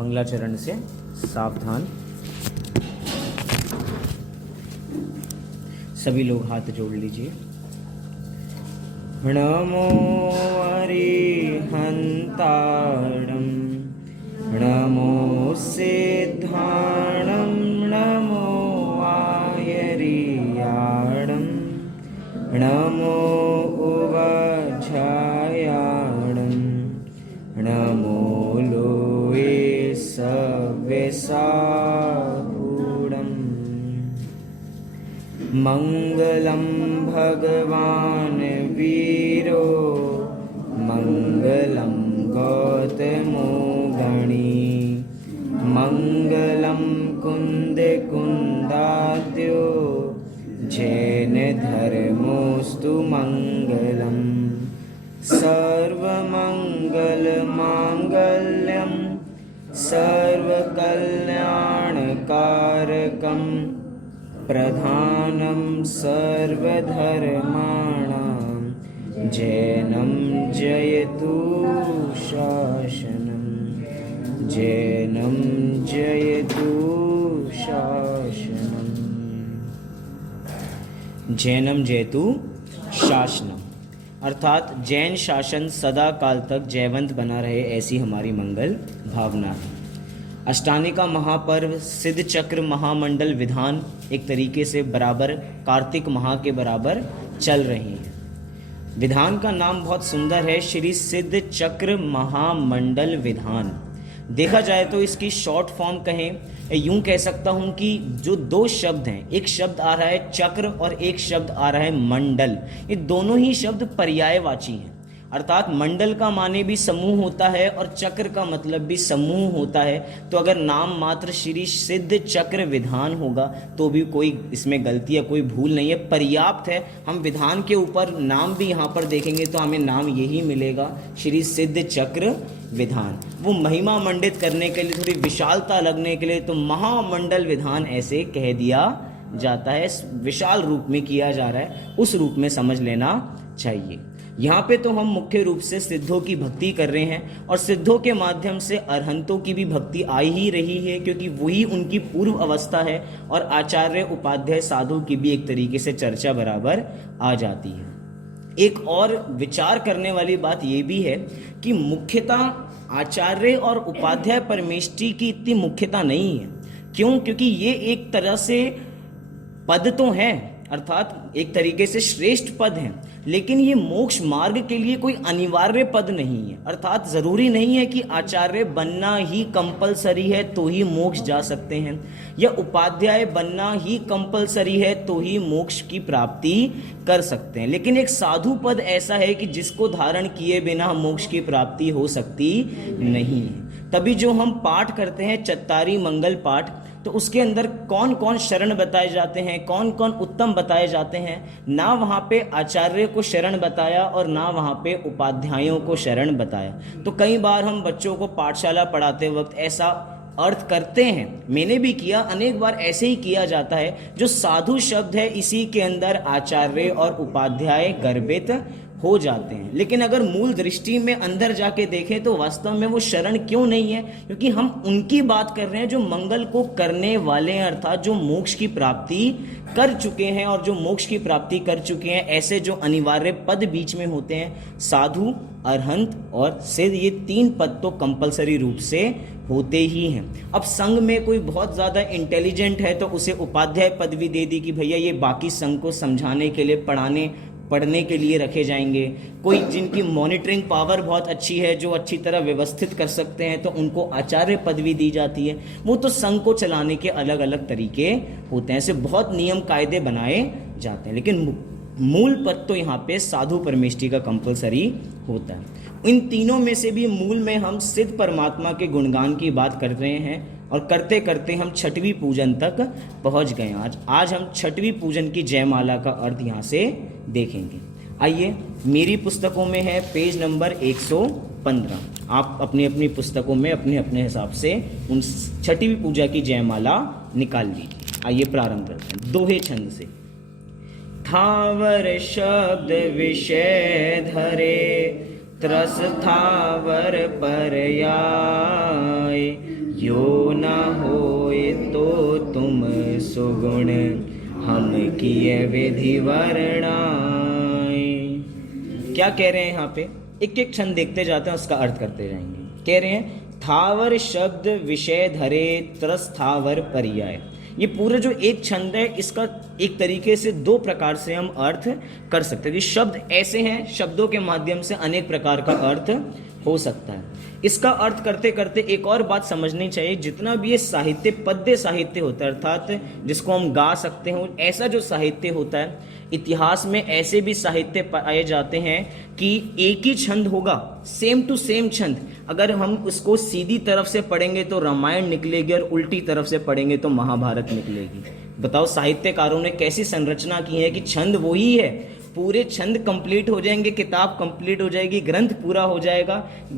मंगलाचरण से सावधान। सभी लोग हाथ जोड़ लीजिए। नमो अरिहंताणं, नमो सिद्धाणं, नमो आयर्याणं, नमो उवझायाणं, नमो लोये सव्यसाहूणम्। मंगलम भगवान वीरो, मंगलम गौतमो गणी, मंगलम कुंद कुंदाद्यो, जैन धर्मोस्तु मंगलम। सर्वमंगल मांगल्यम, सर्वकल्याणकारकम, प्रधानं सर्वधर्माणां, जैनं जयतु शासनं, जैनं जयतु शासनं, जैनम जयतु शासनम। अर्थात जैन शासन सदा काल तक जयवंत बना रहे, ऐसी हमारी मंगल भावना है। अष्टानिका महापर्व सिद्ध चक्र महामंडल विधान एक तरीके से बराबर कार्तिक माह के बराबर चल रही है। विधान का नाम बहुत सुंदर है, श्री सिद्ध चक्र महामंडल विधान। देखा जाए तो इसकी शॉर्ट फॉर्म कहें, यूं कह सकता हूं कि जो दो शब्द हैं, एक शब्द आ रहा है चक्र और एक शब्द आ रहा है मंडल, ये दोनों ही शब्द पर्यायवाची हैं। अर्थात मंडल का माने भी समूह होता है और चक्र का मतलब भी समूह होता है। तो अगर नाम मात्र श्री सिद्ध चक्र विधान होगा तो भी कोई इसमें गलती या कोई भूल नहीं है, पर्याप्त है। हम विधान के ऊपर नाम भी यहाँ पर देखेंगे तो हमें नाम यही मिलेगा, श्री सिद्ध चक्र विधान। वो महिमा मंडित करने के लिए, थोड़ी विशालता लगने के लिए तो महामंडल विधान ऐसे कह दिया जाता है। विशाल रूप में किया जा रहा है, उस रूप में समझ लेना चाहिए। यहाँ पे तो हम मुख्य रूप से सिद्धों की भक्ति कर रहे हैं और सिद्धों के माध्यम से अरहंतों की भी भक्ति आ ही रही है, क्योंकि वही उनकी पूर्व अवस्था है। और आचार्य उपाध्याय साधु की भी एक तरीके से चर्चा बराबर आ जाती है। एक और विचार करने वाली बात यह भी है कि मुख्यता आचार्य और उपाध्याय परमेष्ठी की इतनी मुख्यता नहीं है। क्यों? क्योंकि ये एक तरह से पद तो हैं, अर्थात एक तरीके से श्रेष्ठ पद हैं, लेकिन ये मोक्ष मार्ग के लिए कोई अनिवार्य पद नहीं है। अर्थात जरूरी नहीं है कि आचार्य बनना ही कंपलसरी है तो ही मोक्ष जा सकते हैं, या उपाध्याय बनना ही कंपलसरी है तो ही मोक्ष की प्राप्ति कर सकते हैं। लेकिन एक साधु पद ऐसा है कि जिसको धारण किए बिना मोक्ष की प्राप्ति हो सकती नहीं है। तभी जो हम पाठ करते हैं चत्तारी मंगल पाठ, तो उसके अंदर कौन कौन शरण बताए जाते हैं, कौन कौन उत्तम बताए जाते हैं। ना वहाँ पे आचार्य को शरण बताया और ना वहाँ पे उपाध्यायों को शरण बताया। तो कई बार हम बच्चों को पाठशाला पढ़ाते वक्त ऐसा अर्थ करते हैं, मैंने भी किया, अनेक बार ऐसे ही किया जाता है, जो साधु शब्द है इसी के अंदर आचार्य और उपाध्याय गर्भित हो जाते हैं। लेकिन अगर मूल दृष्टि में अंदर जाके देखें तो वास्तव में वो शरण क्यों नहीं है? क्योंकि हम उनकी बात कर रहे हैं जो मंगल को करने वाले हैं, अर्थात जो मोक्ष की प्राप्ति कर चुके हैं। और जो मोक्ष की प्राप्ति कर चुके हैं, ऐसे जो अनिवार्य पद बीच में होते हैं, साधु, अरहंत और सिद्ध, ये तीन पद तो कंपलसरी रूप से होते ही हैं। अब संघ में कोई बहुत ज़्यादा इंटेलिजेंट है तो उसे उपाध्याय पदवी दे दी कि भैया ये बाकी संघ को समझाने के लिए, पढ़ने के लिए रखे जाएंगे। कोई जिनकी मॉनिटरिंग पावर बहुत अच्छी है, जो अच्छी तरह व्यवस्थित कर सकते हैं, तो उनको आचार्य पदवी दी जाती है। वो तो संघ को चलाने के अलग अलग तरीके होते हैं, ऐसे बहुत नियम कायदे बनाए जाते हैं। लेकिन मूल पद तो यहाँ पे साधु परमेष्ठी का कंपलसरी होता है। इन तीनों में से भी मूल में हम सिद्ध परमात्मा के गुणगान की बात कर रहे हैं और करते करते हम छठवीं पूजन तक पहुंच गए। आज हम छठवीं पूजन की जयमाला का अर्थ यहाँ से देखेंगे। आइए, मेरी पुस्तकों में है पेज नंबर 115। आप अपनी अपनी पुस्तकों में अपने अपने हिसाब से उन छठवीं पूजा की जयमाला निकाल लीजिए। आइए प्रारंभ करते हैं दोहे छंद से। थावर शब्द विषय धरे, त्रस थावर पर आए, यो न होए तो तुम सुगुण हम किए विधि वर्णाए। क्या कह रहे हैं यहाँ पे, एक एक छंद देखते जाते हैं, उसका अर्थ करते जाएंगे। कह रहे हैं थावर शब्द विषय धरे त्रस्थावर पर्याय। ये पूरे जो एक छंद है इसका एक तरीके से दो प्रकार से हम अर्थ कर सकते हैं कि शब्द ऐसे हैं, शब्दों के माध्यम से अनेक प्रकार का अर्थ हो सकता है। इसका अर्थ करते करते एक और बात समझनी चाहिए, जितना भी ये साहित्य पद्य साहित्य होता है अर्थात जिसको हम गा सकते हो, ऐसा जो साहित्य होता है, इतिहास में ऐसे भी साहित्य पाए जाते हैं कि एक ही छंद होगा, सेम टू सेम छंद, अगर हम उसको सीधी तरफ से पढ़ेंगे तो रामायण निकलेगी और उल्टी तरफ से पढ़ेंगे तो महाभारत निकलेगी। बताओ साहित्यकारों ने कैसी संरचना की है कि छंद वही है, पूरे छंद कंप्लीट हो जाएंगे, किताब कंप्लीट हो जाएगी, ग्रंथ पूरा हो जाएगा।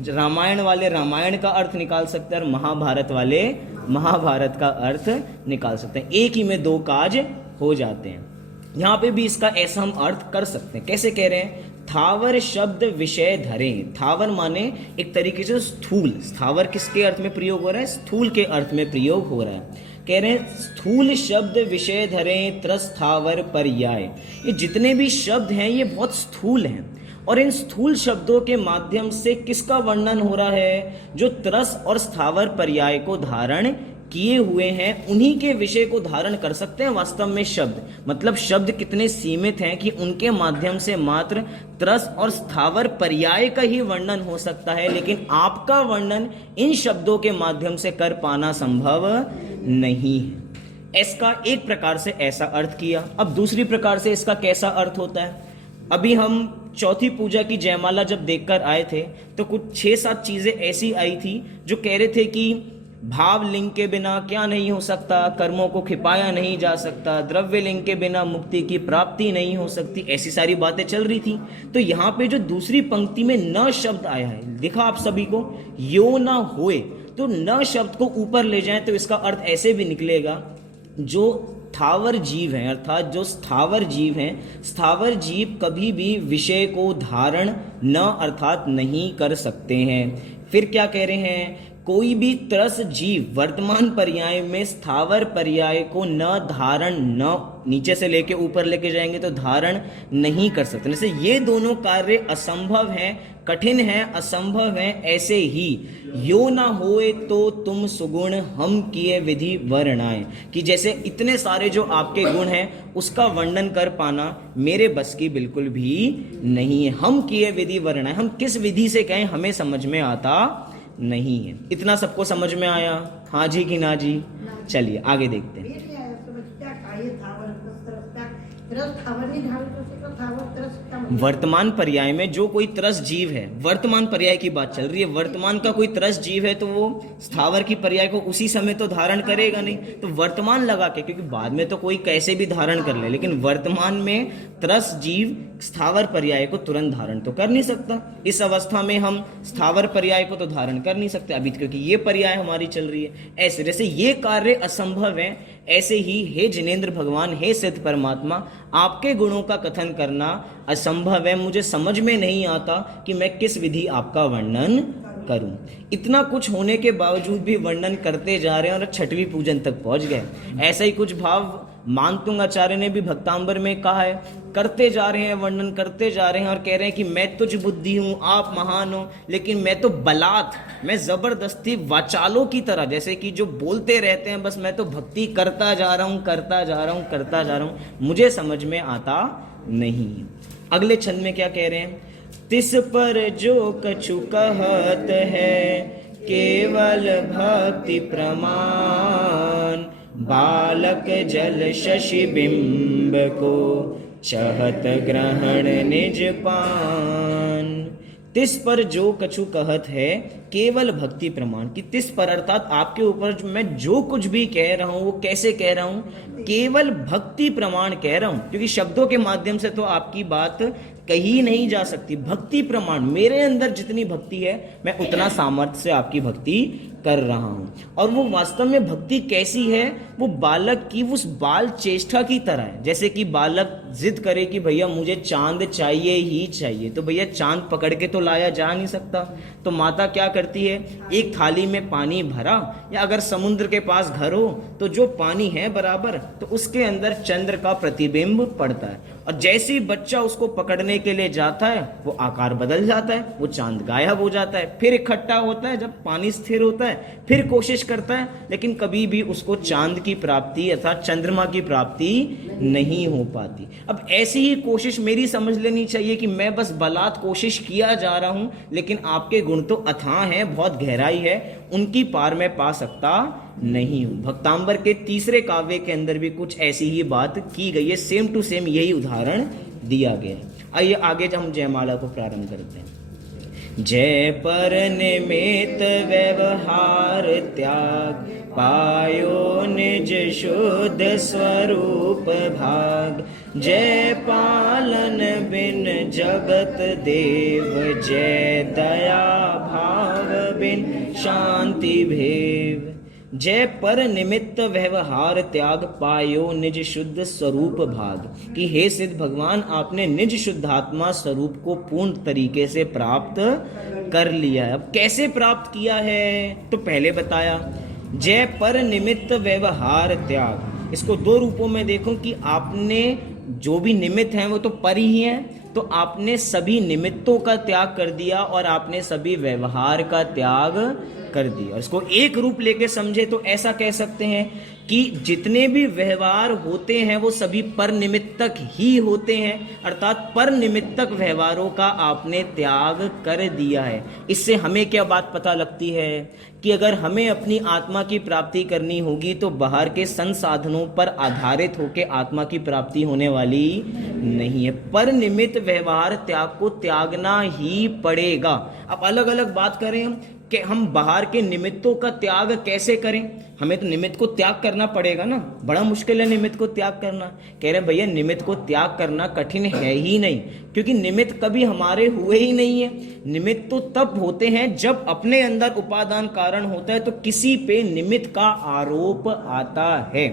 रामायण वाले रामायण का अर्थ निकाल सकते हैं और महाभारत वाले महाभारत का अर्थ निकाल सकते हैं, एक ही में दो काज हो जाते हैं। यहाँ पे भी इसका ऐसा हम अर्थ कर सकते हैं। कैसे कह रहे हैं, थावर शब्द विषय धरे। थावर माने एक तरीके से स्थूल, स्थावर किसके अर्थ में प्रयोग हो रहा है, स्थूल के अर्थ में प्रयोग हो रहा है। कह रहे हैं स्थूल शब्द विषय धरे त्रस्थावर पर्याय। ये जितने भी शब्द हैं ये बहुत स्थूल हैं और इन स्थूल शब्दों के माध्यम से किसका वर्णन हो रहा है, जो त्रस और स्थावर पर्याय को धारण किए हुए हैं, उन्हीं के विषय को धारण कर सकते हैं वास्तव में शब्द। मतलब शब्द कितने सीमित हैं कि उनके माध्यम से मात्र त्रस और स्थावर पर्याय का ही वर्णन हो सकता है, लेकिन आपका वर्णन इन शब्दों के माध्यम से कर पाना संभव नहीं है। इसका एक प्रकार से ऐसा अर्थ किया। अब दूसरी प्रकार से इसका कैसा अर्थ होता है, अभी हम चौथी पूजा की जयमाला जब देखकर आए थे तो कुछ 6-7 चीजें ऐसी आई थी जो कह रहे थे कि भाव लिंग के बिना क्या नहीं हो सकता, कर्मों को खिपाया नहीं जा सकता, द्रव्य लिंग के बिना मुक्ति की प्राप्ति नहीं हो सकती, ऐसी सारी बातें चल रही थी। तो यहाँ पे जो दूसरी पंक्ति में न शब्द आया है, दिखा आप सभी को, यो न होए, तो न शब्द को ऊपर ले जाएं तो इसका अर्थ ऐसे भी निकलेगा, जो स्थावर जीव हैं अर्थात जो स्थावर जीव हैं, स्थावर जीव कभी भी विषय को धारण न अर्थात नहीं कर सकते हैं। फिर क्या कह रहे हैं, कोई भी त्रस जीव वर्तमान पर्याय में स्थावर पर्याय को न धारण, न नीचे से लेके ऊपर लेके जाएंगे तो धारण नहीं कर सकते। जैसे ये दोनों कार्य असंभव हैं, कठिन हैं, असंभव हैं, ऐसे ही यो ना होए तो तुम सुगुण हम किए विधि वर्णाए, कि जैसे इतने सारे जो आपके गुण हैं उसका वर्णन कर पाना मेरे बस की बिल्कुल भी नहीं है। हम किए विधि वर्णाए, हम किस विधि से कहें हमें समझ में आता नहीं है। इतना सबको समझ में आया, हाँ जी कि ना जी? चलिए आगे देखते हैं। वर्तमान पर्याय में जो कोई त्रस जीव है, वर्तमान पर्याय की बात चल रही है, वर्तमान का कोई त्रस जीव है तो वो स्थावर की पर्याय को उसी समय तो धारण करेगा नहीं, तो वर्तमान लगा के, क्योंकि बाद में तो कोई कैसे भी धारण कर ले, लेकिन वर्तमान में त्रस जीव स्थावर पर्याय को तुरंत धारण तो कर नहीं सकता। इस अवस्था में हम स्थावर पर्याय को तो धारण कर नहीं सकते अभी, क्योंकि ये पर्याय हमारी चल रही है। ऐसे जैसे ये कार्य असंभव है, ऐसे ही हे जिनेंद्र भगवान, हे सिद्ध परमात्मा, आपके गुणों का कथन करना असंभव है। मुझे समझ में नहीं आता कि मैं किस विधि आपका वर्णन करूं। इतना कुछ होने के बावजूद भी वर्णन करते जा रहे हैं और छठवीं पूजन तक पहुंच गए। ऐसा ही कुछ भाव मानतुंग आचार्य ने भी भक्तांबर में कहा है, करते जा रहे हैं, वर्णन करते जा रहे हैं और कह रहे हैं कि मैं तुझ बुद्धि हूँ, आप महान हो, लेकिन मैं तो बलात्, मैं जबरदस्ती वाचालों की तरह, जैसे कि जो बोलते रहते हैं बस मैं तो भक्ति करता जा रहा हूँ, करता जा रहा हूँ, करता जा रहा हूँ, मुझे समझ में आता नहीं। अगले छंद में क्या कह रहे हैं, तिस पर जो कछु कहत है केवल भक्ति प्रमाण, बालक जल शशि बिंब को चहत ग्रहण निज पान। तिस पर जो कछु कहत है केवल भक्ति प्रमाण, कि तिस पर अर्थात आपके ऊपर मैं जो कुछ भी कह रहा हूं वो कैसे कह रहा हूं, केवल भक्ति प्रमाण कह रहा हूं, क्योंकि शब्दों के माध्यम से तो आपकी बात कही नहीं जा सकती। भक्ति प्रमाण, मेरे अंदर जितनी भक्ति है मैं उतना सामर्थ्य से आपकी भक्ति कर रहा हूँ। और वो वास्तव में भक्ति कैसी है, वो बालक की उस बाल चेष्टा की तरह है। जैसे कि बालक जिद करे कि भैया मुझे चांद चाहिए ही चाहिए, तो भैया चांद पकड़ के तो लाया जा नहीं सकता, तो माता क्या करती है, एक थाली में पानी भरा, या अगर समुद्र के पास घर हो तो जो पानी है बराबर, तो उसके अंदर चंद्र का प्रतिबिंब पड़ता है, और जैसे ही बच्चा उसको पकड़ने के लिए जाता है वो आकार बदल जाता है, वो चांद गायब हो जाता है, फिर इकट्ठा होता है, जब पानी स्थिर होता है फिर कोशिश करता है, लेकिन कभी भी उसको चांद की प्राप्ति अर्थात चंद्रमा की प्राप्ति नहीं हो पाती। अब ऐसी ही कोशिश मेरी समझ लेनी चाहिए कि मैं बस बलात् कोशिश किया जा रहा हूं, लेकिन आपके गुण तो अथाह हैं, बहुत गहराई है, उनकी पार मैं पा सकता नहीं हूं। भक्तांबर के तीसरे काव्य के अंदर भी कुछ ऐसी ही बात की गई है, सेम टू सेम यही उदाहरण दिया गया है। आइए आगे हम जयमाला को प्रारंभ करते हैं। जय पर निमित व्यवहार त्याग, पायो निज शुद्ध स्वरूप भाग। जय पालन बिन जगत देव, जय दया भाव बिन शांति भेव। जय पर निमित्त व्यवहार त्याग, पायो निज शुद्ध स्वरूप भाग। कि हे सिद्ध भगवान, आपने निज शुद्धात्मा स्वरूप को पूर्ण तरीके से प्राप्त कर लिया है। अब कैसे प्राप्त किया है, तो पहले बताया जय पर निमित्त व्यवहार त्याग। इसको दो रूपों में देखो कि आपने जो भी निमित्त हैं वो तो पर ही हैं, तो आपने सभी निमित्तों का त्याग कर दिया और आपने सभी व्यवहार का त्याग कर दिया। और इसको एक रूप लेके समझे तो ऐसा कह सकते हैं कि जितने भी व्यवहार होते हैं वो सभी पर निमित्तक ही होते हैं, अर्थात पर निमित्तक व्यवहारों का आपने त्याग कर दिया है। इससे हमें क्या बात पता लगती है कि अगर हमें अपनी आत्मा की प्राप्ति करनी होगी तो बाहर के संसाधनों पर आधारित होकर आत्मा की प्राप्ति होने वाली नहीं है। पर निमित्त व्यवहार त्याग को त्यागना ही पड़ेगा। अब अलग अलग बात करें कि हम बाहर के निमित्तों का त्याग कैसे करें, हमें तो निमित्त को त्याग करना पड़ेगा ना, बड़ा मुश्किल है निमित्त को त्याग करना। कह रहे हैं भैया निमित्त को त्याग करना कठिन है ही नहीं, क्योंकि निमित्त कभी हमारे हुए ही नहीं है। निमित्त तो तब होते हैं जब अपने अंदर उपादान कारण होता है तो किसी पे निमित्त का आरोप आता है।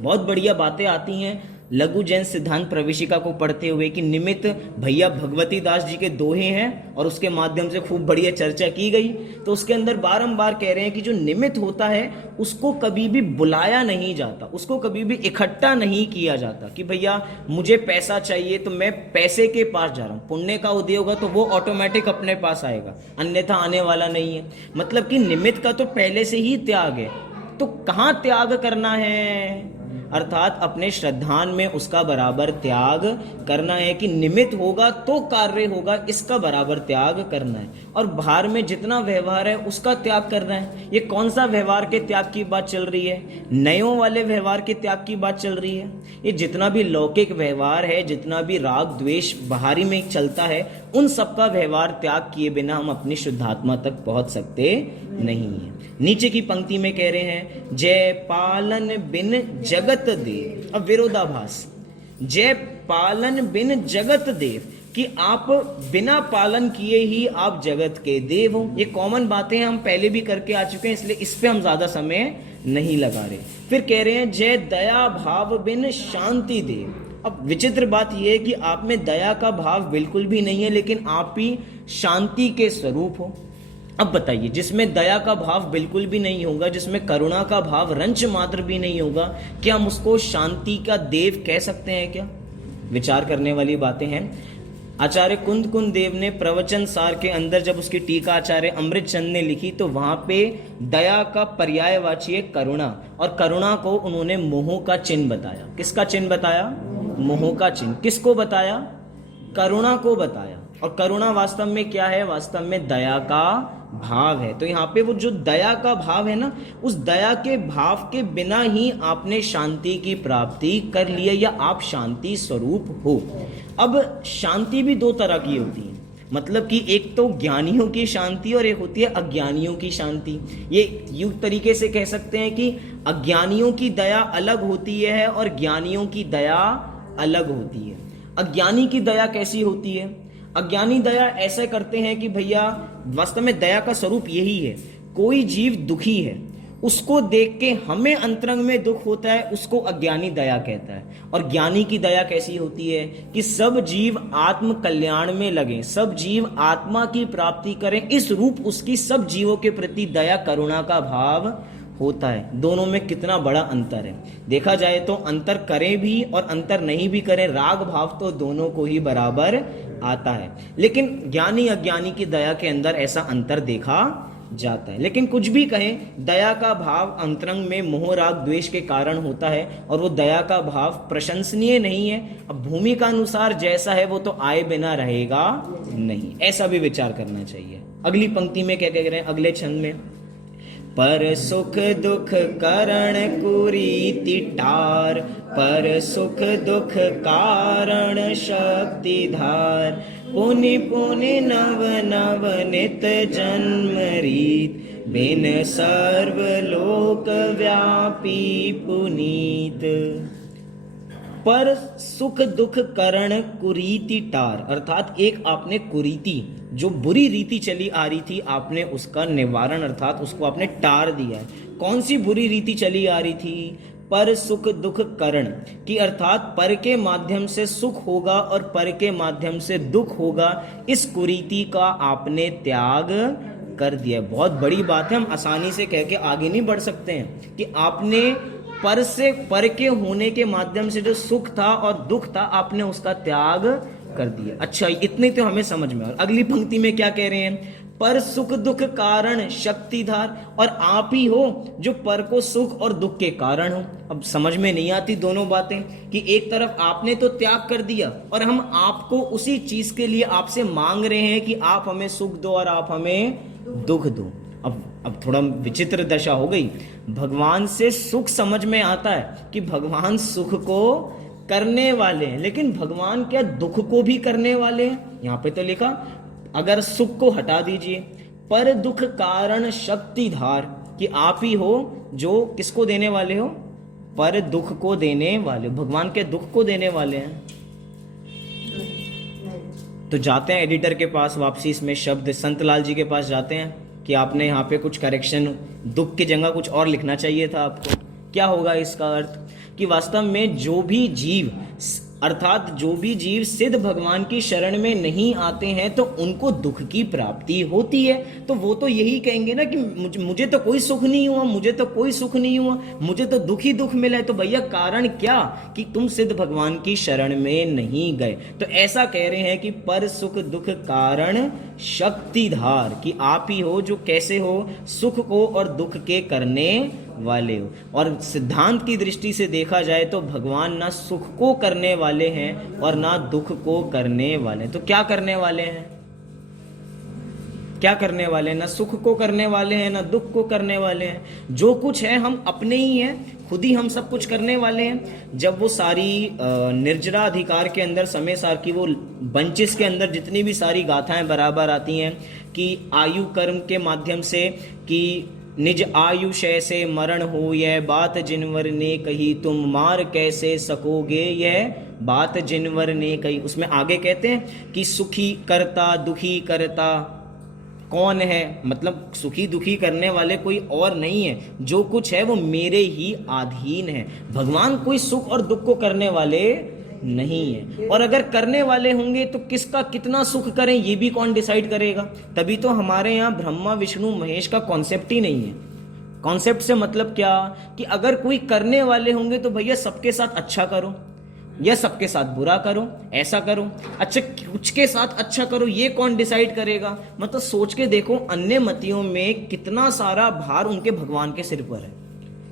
बहुत बढ़िया बातें आती हैं लघु जैन सिद्धांत प्रवेशिका को पढ़ते हुए कि निमित्त भैया भगवती दास जी के दोहे हैं और उसके माध्यम से खूब बढ़िया चर्चा की गई। तो उसके अंदर बारंबार कह रहे हैं कि जो निमित्त होता है उसको कभी भी बुलाया नहीं जाता, उसको कभी भी इकट्ठा नहीं किया जाता कि भैया मुझे पैसा चाहिए तो मैं पैसे के पास जा रहा हूँ। पुण्य का उदय होगा तो वो ऑटोमेटिक अपने पास आएगा, अन्यथा आने वाला नहीं है। मतलब कि निमित्त का तो पहले से ही त्याग है। तो कहाँ त्याग करना है, अर्थात अपने श्रद्धान में उसका बराबर त्याग करना है कि निमित्त होगा तो कार्य होगा, इसका बराबर त्याग करना है। और बाहर में जितना व्यवहार है उसका त्याग करना है। ये कौन सा व्यवहार के त्याग की बात चल रही है, नयों वाले व्यवहार के त्याग की बात चल रही है। ये जितना भी लौकिक व्यवहार है, जितना भी राग द्वेष बाहरी में चलता है, उन सबका व्यवहार त्याग किए बिना हम अपनी शुद्धात्मा तक पहुंच सकते नहीं है। नीचे की पंक्ति में कह रहे हैं जय पालन बिन जगत देव। अब विरोधाभास, जय पालन बिन जगत देव, कि आप बिना पालन किए ही आप जगत के देव हो। ये कॉमन बातें हम पहले भी करके आ चुके हैं, इसलिए इस पे हम ज्यादा समय नहीं लगा रहे। फिर कह रहे हैं जय दया भाव बिन शांति देव। अब विचित्र बात यह है कि आप में दया का भाव बिल्कुल भी नहीं है, लेकिन आप ही शांति के स्वरूप हो। अब बताइए, जिसमें दया का भाव बिल्कुल भी नहीं होगा, जिसमें करुणा का भाव रंच मात्र भी नहीं होगा, क्या हम उसको शांति का देव कह सकते हैं क्या? विचार करने वाली बातें हैं। आचार्य कुंद देव ने प्रवचन सार के अंदर जब उसकी टीका आचार्य अमृत चंद ने लिखी तो वहां पे दया का पर्यायवाची है करुणा, और करुणा को उन्होंने मोह का चिन्ह बताया। किसका चिन्ह बताया? मोह का चिन्ह। किसको बताया? करुणा को बताया। और करुणा वास्तव में क्या है? वास्तव में दया का भाव है। तो यहाँ पे वो जो दया का भाव है ना, उस दया के भाव के बिना ही आपने शांति की प्राप्ति कर लिया, या आप शांति स्वरूप हो। अब शांति भी दो तरह की होती है, मतलब कि एक तो ज्ञानियों की शांति और एक होती है अज्ञानियों की शांति। ये यूं तरीके से कह सकते हैं कि अज्ञानियों की दया अलग होती है और ज्ञानियों की दया अलग होती है। अज्ञानी की दया कैसी होती है? अज्ञानी दया ऐसे करते हैं कि भैया वास्तव में दया का स्वरूप यही है, कोई जीव दुखी है, उसको देख के हमें अंतरंग में दुख होता है, उसको अज्ञानी दया कहता है। और ज्ञानी की दया कैसी होती है कि सब जीव आत्म कल्याण में लगे, सब जीव आत्मा की प्राप्ति करें, इस रूप उसकी सब जीवों के प्रति दया करुणा का भाव होता है। दोनों में कितना बड़ा अंतर है। देखा जाए तो अंतर करें भी और अंतर नहीं भी करें, राग भाव तो दोनों को ही बराबर आता है। लेकिन ज्ञानी अज्ञानी की दया के अंदर ऐसा अंतर देखा जाता है। लेकिन कुछ भी कहें, दया का भाव अंतरंग में मोह राग द्वेष के कारण होता है और वो दया का भाव प्रशंसनीय नहीं है। अब भूमि का अनुसार जैसा है वो तो आए बिना रहेगा नहीं, ऐसा भी विचार करना चाहिए। अगली पंक्ति में क्या कह रहे हैं, अगले छंद में, पर सुख दुख करण कुरीति टार, पर सुख दुख कारण शक्ति धार, पुनि पुनि नव नव नित जन्म रीत, बिन सर्वलोक व्यापी पुनीत। पर सुख दुख करण कुरीति टार, अर्थात एक आपने कुरीति, जो बुरी रीति चली आ रही थी, आपने उसका निवारण अर्थात उसको आपने टार दिया है। कौन सी बुरी रीति चली आ रही थी? पर सुख दुख करण की, अर्थात पर के माध्यम से सुख होगा और पर के माध्यम से दुख होगा, इस कुरीति का आपने त्याग कर दिया। बहुत बड़ी बात है, हम आसानी से कह के आगे नहीं बढ़ सकते हैं कि आपने पर से पर के होने के माध्यम से जो सुख था और दुख था, आपने उसका त्याग कर दिया। अच्छा, इतने तो हमें समझ में। और अगली पंक्ति में क्या कह रहे हैं, पर सुख दुख कारण शक्तिधार, और आप ही हो जो पर को सुख और दुख के कारण हो। अब समझ में नहीं आती दोनों बातें कि एक तरफ आपने तो त्याग कर दिया और हम आपको उसी चीज के लिए आपसे मांग रहे हैं कि आप हमें सुख दो और आप हमें दुख दो। अब थोड़ा विचित्र दशा हो गई। भगवान से सुख समझ में आता है कि भगवान सुख को करने वाले हैं, लेकिन भगवान क्या दुख को भी करने वाले हैं? यहां पे तो लिखा, अगर सुख को हटा दीजिए, पर दुख कारण शक्तिधार, कि आप ही हो जो किसको देने वाले हो? पर दुख को देने वाले। भगवान के दुख को देने वाले हैं। तो जाते हैं एडिटर के पास वापसी, इसमें शब्द संतलाल जी के पास जाते हैं कि आपने यहाँ पे कुछ करेक्शन, दुख की जगह कुछ और लिखना चाहिए था आपको। क्या होगा इसका अर्थ? कि वास्तव में जो भी जीव, अर्थात जो भी जीव सिद्ध भगवान की शरण में नहीं आते हैं तो उनको दुख की प्राप्ति होती है। तो वो तो यही कहेंगे ना कि मुझे तो कोई सुख नहीं हुआ, मुझे तो कोई सुख नहीं हुआ, मुझे तो दुख ही दुख मिला है। तो भैया कारण क्या? कि तुम सिद्ध भगवान की शरण में नहीं गए। तो ऐसा कह रहे हैं कि पर सुख दुख कारण शक्तिधार, कि आप ही हो जो कैसे हो, सुख को और दुख के करने वाले हो। और सिद्धांत की दृष्टि से देखा जाए तो भगवान ना सुख को करने वाले हैं और ना दुख को करने वाले हैं। तो क्या करने वाले हैं? क्या करने वाले हैं? ना सुख को करने वाले हैं ना दुख को करने वाले हैं। जो कुछ है हम अपने ही हैं, खुद ही हम सब कुछ करने वाले हैं। जब वो सारी निर्जरा अधिकार के अंदर समय सार की वो बंचिस के अंदर जितनी भी सारी गाथाएं बराबर आती हैं कि आयु कर्म के माध्यम से, कि निज आयुष ऐसे मरण हो, यह बात जिनवर ने कही, तुम मार कैसे सकोगे यह बात जिनवर ने कही। उसमें आगे कहते हैं कि सुखी करता दुखी करता कौन है? मतलब सुखी दुखी करने वाले कोई और नहीं है, जो कुछ है वो मेरे ही अधीन है। भगवान कोई सुख और दुख को करने वाले नहीं है। और अगर करने वाले होंगे तो किसका कितना सुख करें ये भी कौन डिसाइड करेगा? तभी तो हमारे यहाँ ब्रह्मा विष्णु महेश का कॉन्सेप्ट ही नहीं है। कॉन्सेप्ट से मतलब क्या? कि अगर कोई करने वाले होंगे तो भैया सबके साथ अच्छा करो या सबके साथ बुरा करो, ऐसा करो। अच्छा, कुछ के साथ अच्छा करो, ये कौन डिसाइड करेगा? मतलब सोच के देखो, अन्य मतियों में कितना सारा भार उनके भगवान के सिर पर है,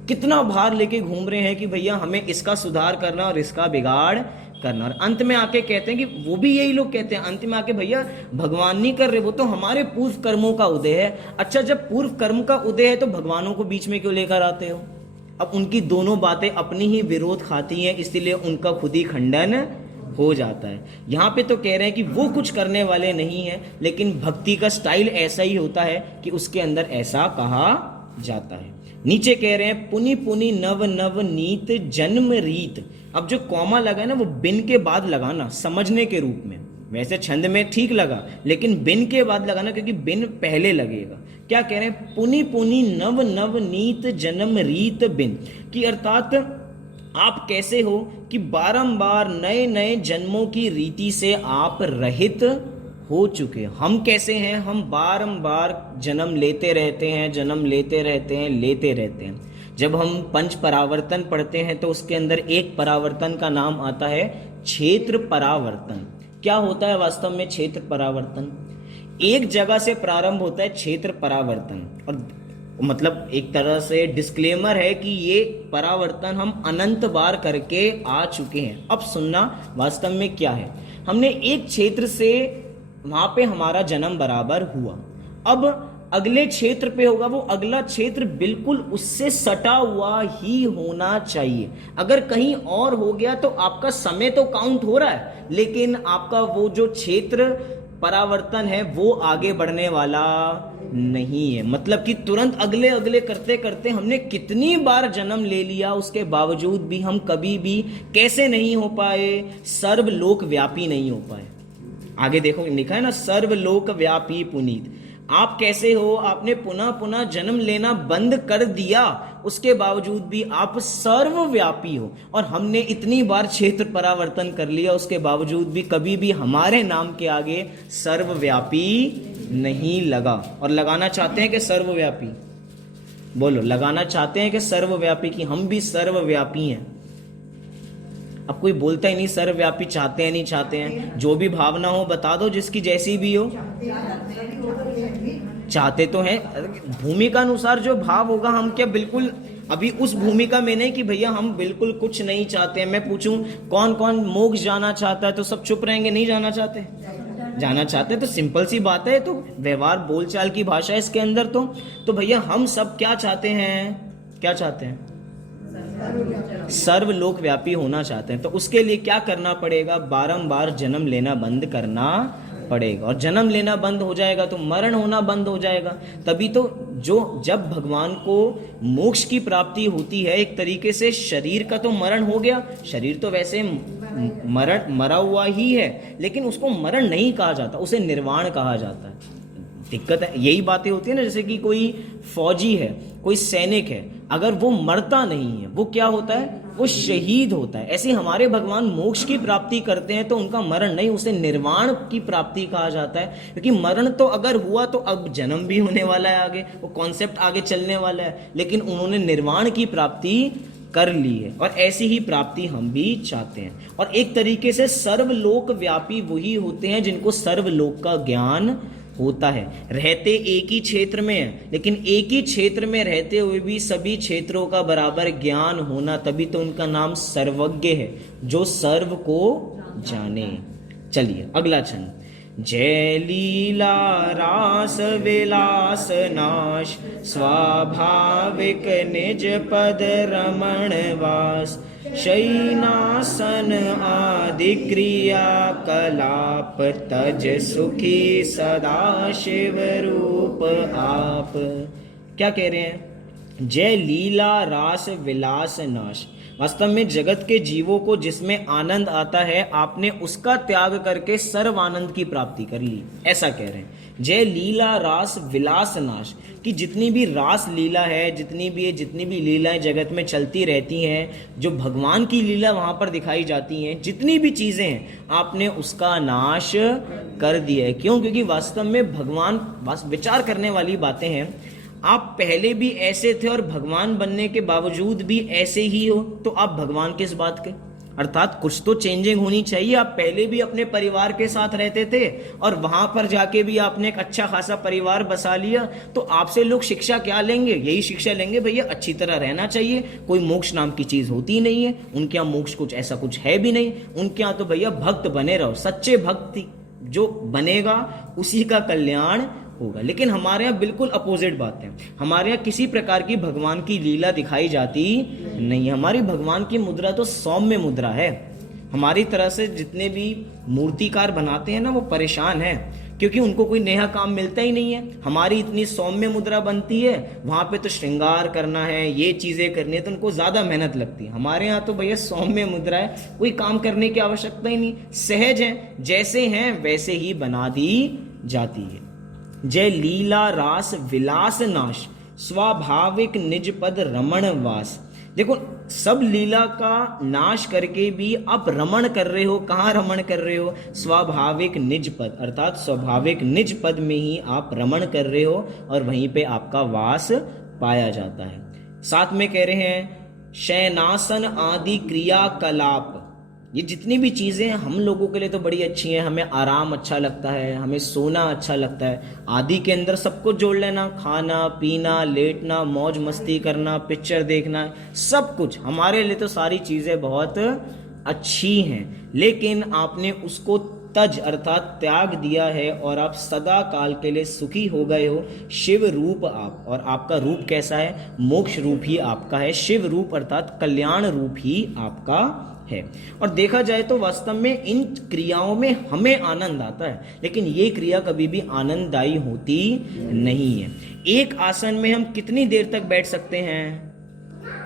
कितना भार लेके घूम रहे हैं कि भैया हमें इसका सुधार करना और इसका बिगाड़ करना। और अंत में आके कहते हैं कि वो भी यही लोग कहते हैं अंत में आके, भैया भगवान नहीं कर रहे, वो तो हमारे पूर्व कर्मों का उदय है। अच्छा, जब पूर्व कर्म का उदय है तो भगवानों को बीच में क्यों लेकर आते हो? अब उनकी दोनों बातें अपनी ही विरोध खाती हैं, इसलिए उनका खुद ही खंडन हो जाता है। यहाँ पे तो कह रहे हैं कि वो कुछ करने वाले नहीं है, लेकिन भक्ति का स्टाइल ऐसा ही होता है कि उसके अंदर ऐसा कहा जाता है। नीचे कह रहे हैं पुनि पुनि नव नव नीत जन्म रीत। अब जो कॉमा लगा है ना, वो बिन के बाद लगाना समझने के रूप में। वैसे छंद में ठीक लगा, लेकिन बिन के बाद लगाना, क्योंकि बिन पहले लगेगा। क्या कह रहे हैं? पुनि पुनि नव नव नीत जन्म रीत बिन, कि अर्थात आप कैसे हो कि बारंबार नए नए जन्मों की रीति से आप रहित हो चुके। हम कैसे हैं? हम बारंबार जन्म लेते रहते हैं, जन्म लेते रहते हैं, लेते रहते हैं। जब हम पंच परावर्तन पढ़ते हैं तो उसके अंदर एक परावर्तन का नाम आता है क्षेत्र परावर्तन। क्या होता है वास्तव में क्षेत्र परावर्तन? एक जगह से प्रारंभ होता है क्षेत्र परावर्तन, और मतलब एक तरह से डिस्क्लेमर है कि ये परावर्तन हम अनंत बार करके आ चुके हैं। अब सुनना वास्तव में क्या है। हमने एक क्षेत्र से वहां पे हमारा जन्म बराबर हुआ, अब अगले क्षेत्र पे होगा, वो अगला क्षेत्र बिल्कुल उससे सटा हुआ ही होना चाहिए। अगर कहीं और हो गया तो आपका समय तो काउंट हो रहा है, लेकिन आपका वो जो क्षेत्र परावर्तन है वो आगे बढ़ने वाला नहीं है। मतलब कि तुरंत अगले अगले करते करते हमने कितनी बार जन्म ले लिया, उसके बावजूद भी हम कभी भी कैसे नहीं हो पाए? सर्वलोक व्यापी नहीं हो पाए। आगे देखो लिखा है ना, सर्वलोक व्यापी पुनीत। आप कैसे हो? आपने पुनः पुनः जन्म लेना बंद कर दिया, उसके बावजूद भी आप सर्वव्यापी हो। और हमने इतनी बार क्षेत्र परावर्तन कर लिया, उसके बावजूद भी कभी भी हमारे नाम के आगे सर्वव्यापी नहीं लगा। और लगाना चाहते हैं कि सर्वव्यापी, बोलो, लगाना चाहते हैं कि सर्वव्यापी, कि हम भी सर्वव्यापी हैं। अब कोई बोलता ही नहीं सर्वव्यापी चाहते हैं नहीं चाहते हैं। जो भी भावना हो बता दो, जिसकी जैसी भी हो। चाहते तो हैं, भूमिका अनुसार जो भाव होगा, हम क्या बिल्कुल अभी उस भूमिका में नहीं कि भैया हम बिल्कुल कुछ नहीं चाहते हैं। मैं पूछूं कौन कौन मोक्ष जाना चाहता है, तो सब चुप रहेंगे, नहीं जाना चाहते? जाना चाहते हैं। तो सिंपल सी बात है, तो व्यवहार बोलचाल की भाषा इसके अंदर। तो भैया हम सब क्या चाहते हैं? क्या चाहते हैं? सर्वलोक व्यापी होना चाहते हैं। तो उसके लिए क्या करना पड़ेगा? बारंबार जन्म लेना बंद करना पड़ेगा। और जन्म लेना बंद हो जाएगा तो मरण होना बंद हो जाएगा। तभी तो जब भगवान को मोक्ष की प्राप्ति होती है, एक तरीके से शरीर का तो मरण हो गया। शरीर तो वैसे मरा हुआ ही है, लेकिन उसको मरण नहीं कहा जाता, उसे निर्वाण कहा जाता है। दिक्कत है, यही बातें होती है ना, जैसे कि कोई फौजी है, कोई सैनिक है, अगर वो मरता नहीं है, वो क्या होता है? वो शहीद होता है। ऐसे हमारे भगवान मोक्ष की प्राप्ति करते हैं तो उनका मरण नहीं, उसे निर्वाण की प्राप्ति कहा जाता है। क्योंकि मरण तो अगर हुआ तो अब जन्म भी होने वाला है, आगे वो कॉन्सेप्ट आगे चलने वाला है, लेकिन उन्होंने निर्वाण की प्राप्ति कर ली है। और ऐसी ही प्राप्ति हम भी चाहते हैं। और एक तरीके से सर्वलोक व्यापी वही होते हैं जिनको सर्वलोक का ज्ञान होता है। रहते एक ही क्षेत्र में है, लेकिन एक ही क्षेत्र में रहते हुए भी सभी क्षेत्रों का बराबर ज्ञान होना, तभी तो उनका नाम सर्वज्ञ है, जो सर्व को जाने। चलिए अगला छंद। जय लीला रास विलास नाश, स्वाभाविक निज पद रमण वास, शयनासन आदि क्रिया कलाप, तज सुखी सदा शिव रूप आप। क्या कह रहे हैं? जय लीला रास विलास नाश। वास्तव में जगत के जीवों को जिसमें आनंद आता है, आपने उसका त्याग करके सर्व आनंद की प्राप्ति कर ली, ऐसा कह रहे हैं। जय लीला रास विलास नाश, कि जितनी भी रास लीला है, जितनी भी लीलाएं जगत में चलती रहती हैं, जो भगवान की लीला वहां पर दिखाई जाती हैं, जितनी भी चीजें हैं, आपने उसका नाश कर दिया है। क्यों? क्योंकि वास्तव में भगवान, विचार करने वाली बातें हैं। आप पहले भी ऐसे थे और भगवान बनने के बावजूद भी ऐसे ही हो, तो आप भगवान किस बात के? अर्थात कुछ तो चेंजिंग होनी चाहिए। आप पहले भी अपने परिवार के साथ रहते थे और वहां पर जाके भी आपने एक अच्छा खासा परिवार बसा लिया, तो आपसे लोग शिक्षा क्या लेंगे? यही शिक्षा लेंगे भैया अच्छी तरह रहना चाहिए, कोई मोक्ष नाम की चीज होती नहीं है। उनके यहाँ मोक्ष कुछ ऐसा कुछ है भी नहीं। उनके यहाँ तो भैया भक्त बने रहो, सच्चे भक्ति जो बनेगा उसी का कल्याण होगा। लेकिन हमारे यहाँ बिल्कुल अपोजिट बात है। हमारे यहाँ किसी प्रकार की भगवान की लीला दिखाई जाती नहीं है। हमारी भगवान की मुद्रा तो सौम्य मुद्रा है। हमारी तरह से जितने भी मूर्तिकार बनाते हैं ना, वो परेशान है। क्योंकि उनको कोई नया काम मिलता ही नहीं है। हमारी इतनी सौम्य मुद्रा बनती है, वहां पे तो श्रृंगार करना है, ये चीजें करनी है, तो उनको ज्यादा मेहनत लगती है। हमारे यहाँ तो भैया सौम्य मुद्रा है, कोई काम करने की आवश्यकता ही नहीं, सहज है, जैसे हैं वैसे ही बना दी जाती है। जय लीला रास विलास नाश, स्वाभाविक निज पद रमण वास। देखो, सब लीला का नाश करके भी आप रमण कर रहे हो। कहाँ रमण कर रहे हो? स्वाभाविक निज पद, अर्थात स्वाभाविक निज पद में ही आप रमण कर रहे हो और वहीं पे आपका वास पाया जाता है। साथ में कह रहे हैं शयनासन आदि क्रियाकलाप, ये जितनी भी चीज़ें हम लोगों के लिए तो बड़ी अच्छी हैं, हमें आराम अच्छा लगता है, हमें सोना अच्छा लगता है, आदि के अंदर सब कुछ जोड़ लेना, खाना पीना, लेटना, मौज मस्ती करना, पिक्चर देखना, सब कुछ हमारे लिए तो सारी चीज़ें बहुत अच्छी हैं। लेकिन आपने उसको तज अर्थात त्याग दिया है और आप सदा काल के लिए सुखी हो गए हो। शिव रूप आप, और आपका रूप कैसा है? मोक्ष रूप ही आपका है। शिव रूप अर्थात कल्याण रूप ही आपका है। और देखा जाए तो वास्तव में इन क्रियाओं में हमें आनंद आता है, लेकिन ये क्रिया कभी भी आनंददायी होती नहीं है। एक आसन में हम कितनी देर तक बैठ सकते हैं?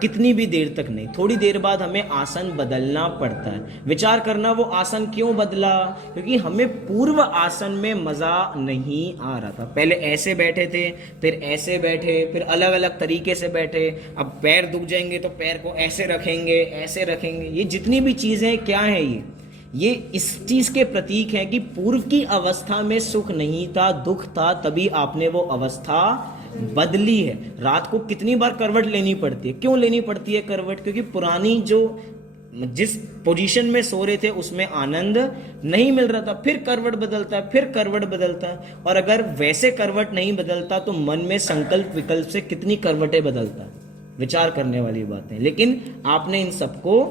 कितनी भी देर तक नहीं, थोड़ी देर बाद हमें आसन बदलना पड़ता है। विचार करना वो आसन क्यों बदला? क्योंकि हमें पूर्व आसन में मजा नहीं आ रहा था। पहले ऐसे बैठे थे, फिर ऐसे बैठे, फिर अलग अलग तरीके से बैठे। अब पैर दुख जाएंगे तो पैर को ऐसे रखेंगे, ऐसे रखेंगे। ये जितनी भी चीजें क्या है, ये इस चीज के प्रतीक है कि पूर्व की अवस्था में सुख नहीं था, दुख था, तभी आपने वो अवस्था बदली है। रात को कितनी बार करवट लेनी पड़ती है? क्यों लेनी पड़ती है करवट? क्योंकि पुरानी जो जिस पोजीशन में सो रहे थे उसमें आनंद नहीं मिल रहा था, फिर करवट बदलता है, फिर करवट बदलता है। और अगर वैसे करवट नहीं बदलता तो मन में संकल्प विकल्प से कितनी करवटें बदलता है। विचार करने वाली बात है। लेकिन आपने इन सबको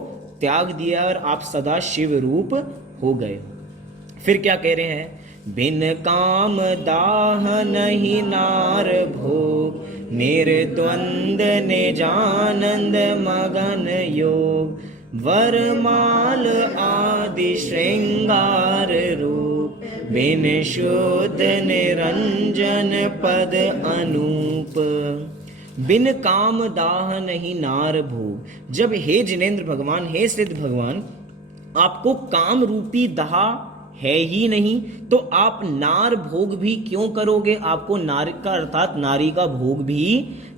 त्याग दिया और आप सदा शिव रूप हो गए। फिर क्या कह रहे हैं? बिन काम दाह नहीं नार भोग, निर्द्वंद निजानंद मगन योग, वरमाल आदि श्रृंगार रूप, बिन शुद्ध निरंजन पद अनूप। बिन काम दाह नहीं नार भोग। जब हे जिनेंद्र भगवान, हे सिद्ध भगवान, आपको काम रूपी दाह है ही नहीं, तो आप नार भोग भी क्यों करोगे? आपको नारी का अर्थात नारी का भोग भी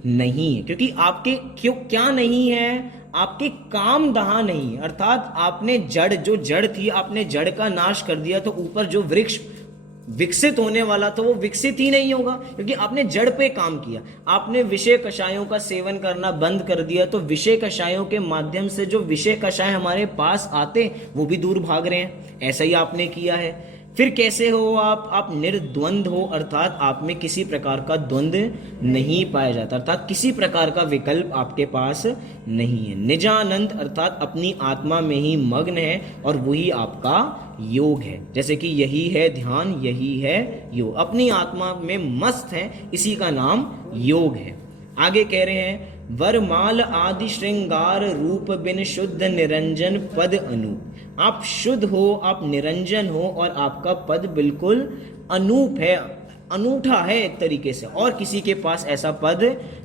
नहीं है, क्योंकि आपके क्यों क्या नहीं है? आपके काम दाह नहीं है, अर्थात आपने जड़, जो जड़ थी, आपने जड़ का नाश कर दिया, तो ऊपर जो वृक्ष विकसित होने वाला था वो विकसित ही नहीं होगा, क्योंकि आपने जड़ पे काम किया। आपने विषय कषायों का सेवन करना बंद कर दिया, तो विषय कषायों के माध्यम से जो विषय कषाय हमारे पास आते वो भी दूर भाग रहे हैं। ऐसा ही आपने किया है। फिर कैसे हो आप निर्द्वंद हो, अर्थात आप में किसी प्रकार का द्वंद्व नहीं पाया जाता, अर्थात किसी प्रकार का विकल्प आपके पास नहीं है। निजानंद अर्थात अपनी आत्मा में ही मग्न है और वही आपका योग है। जैसे कि यही है ध्यान, यही है योग, अपनी आत्मा में मस्त है, इसी का नाम योग है। आगे कह रहे हैं वरमाल आदि श्रृंगार रूप, बिन शुद्ध निरंजन पद अनूप। आप शुद्ध हो, आप निरंजन हो और आपका पद बिल्कुल अनूप है, अनूठा है एक तरीके से, और किसी के पास ऐसा पद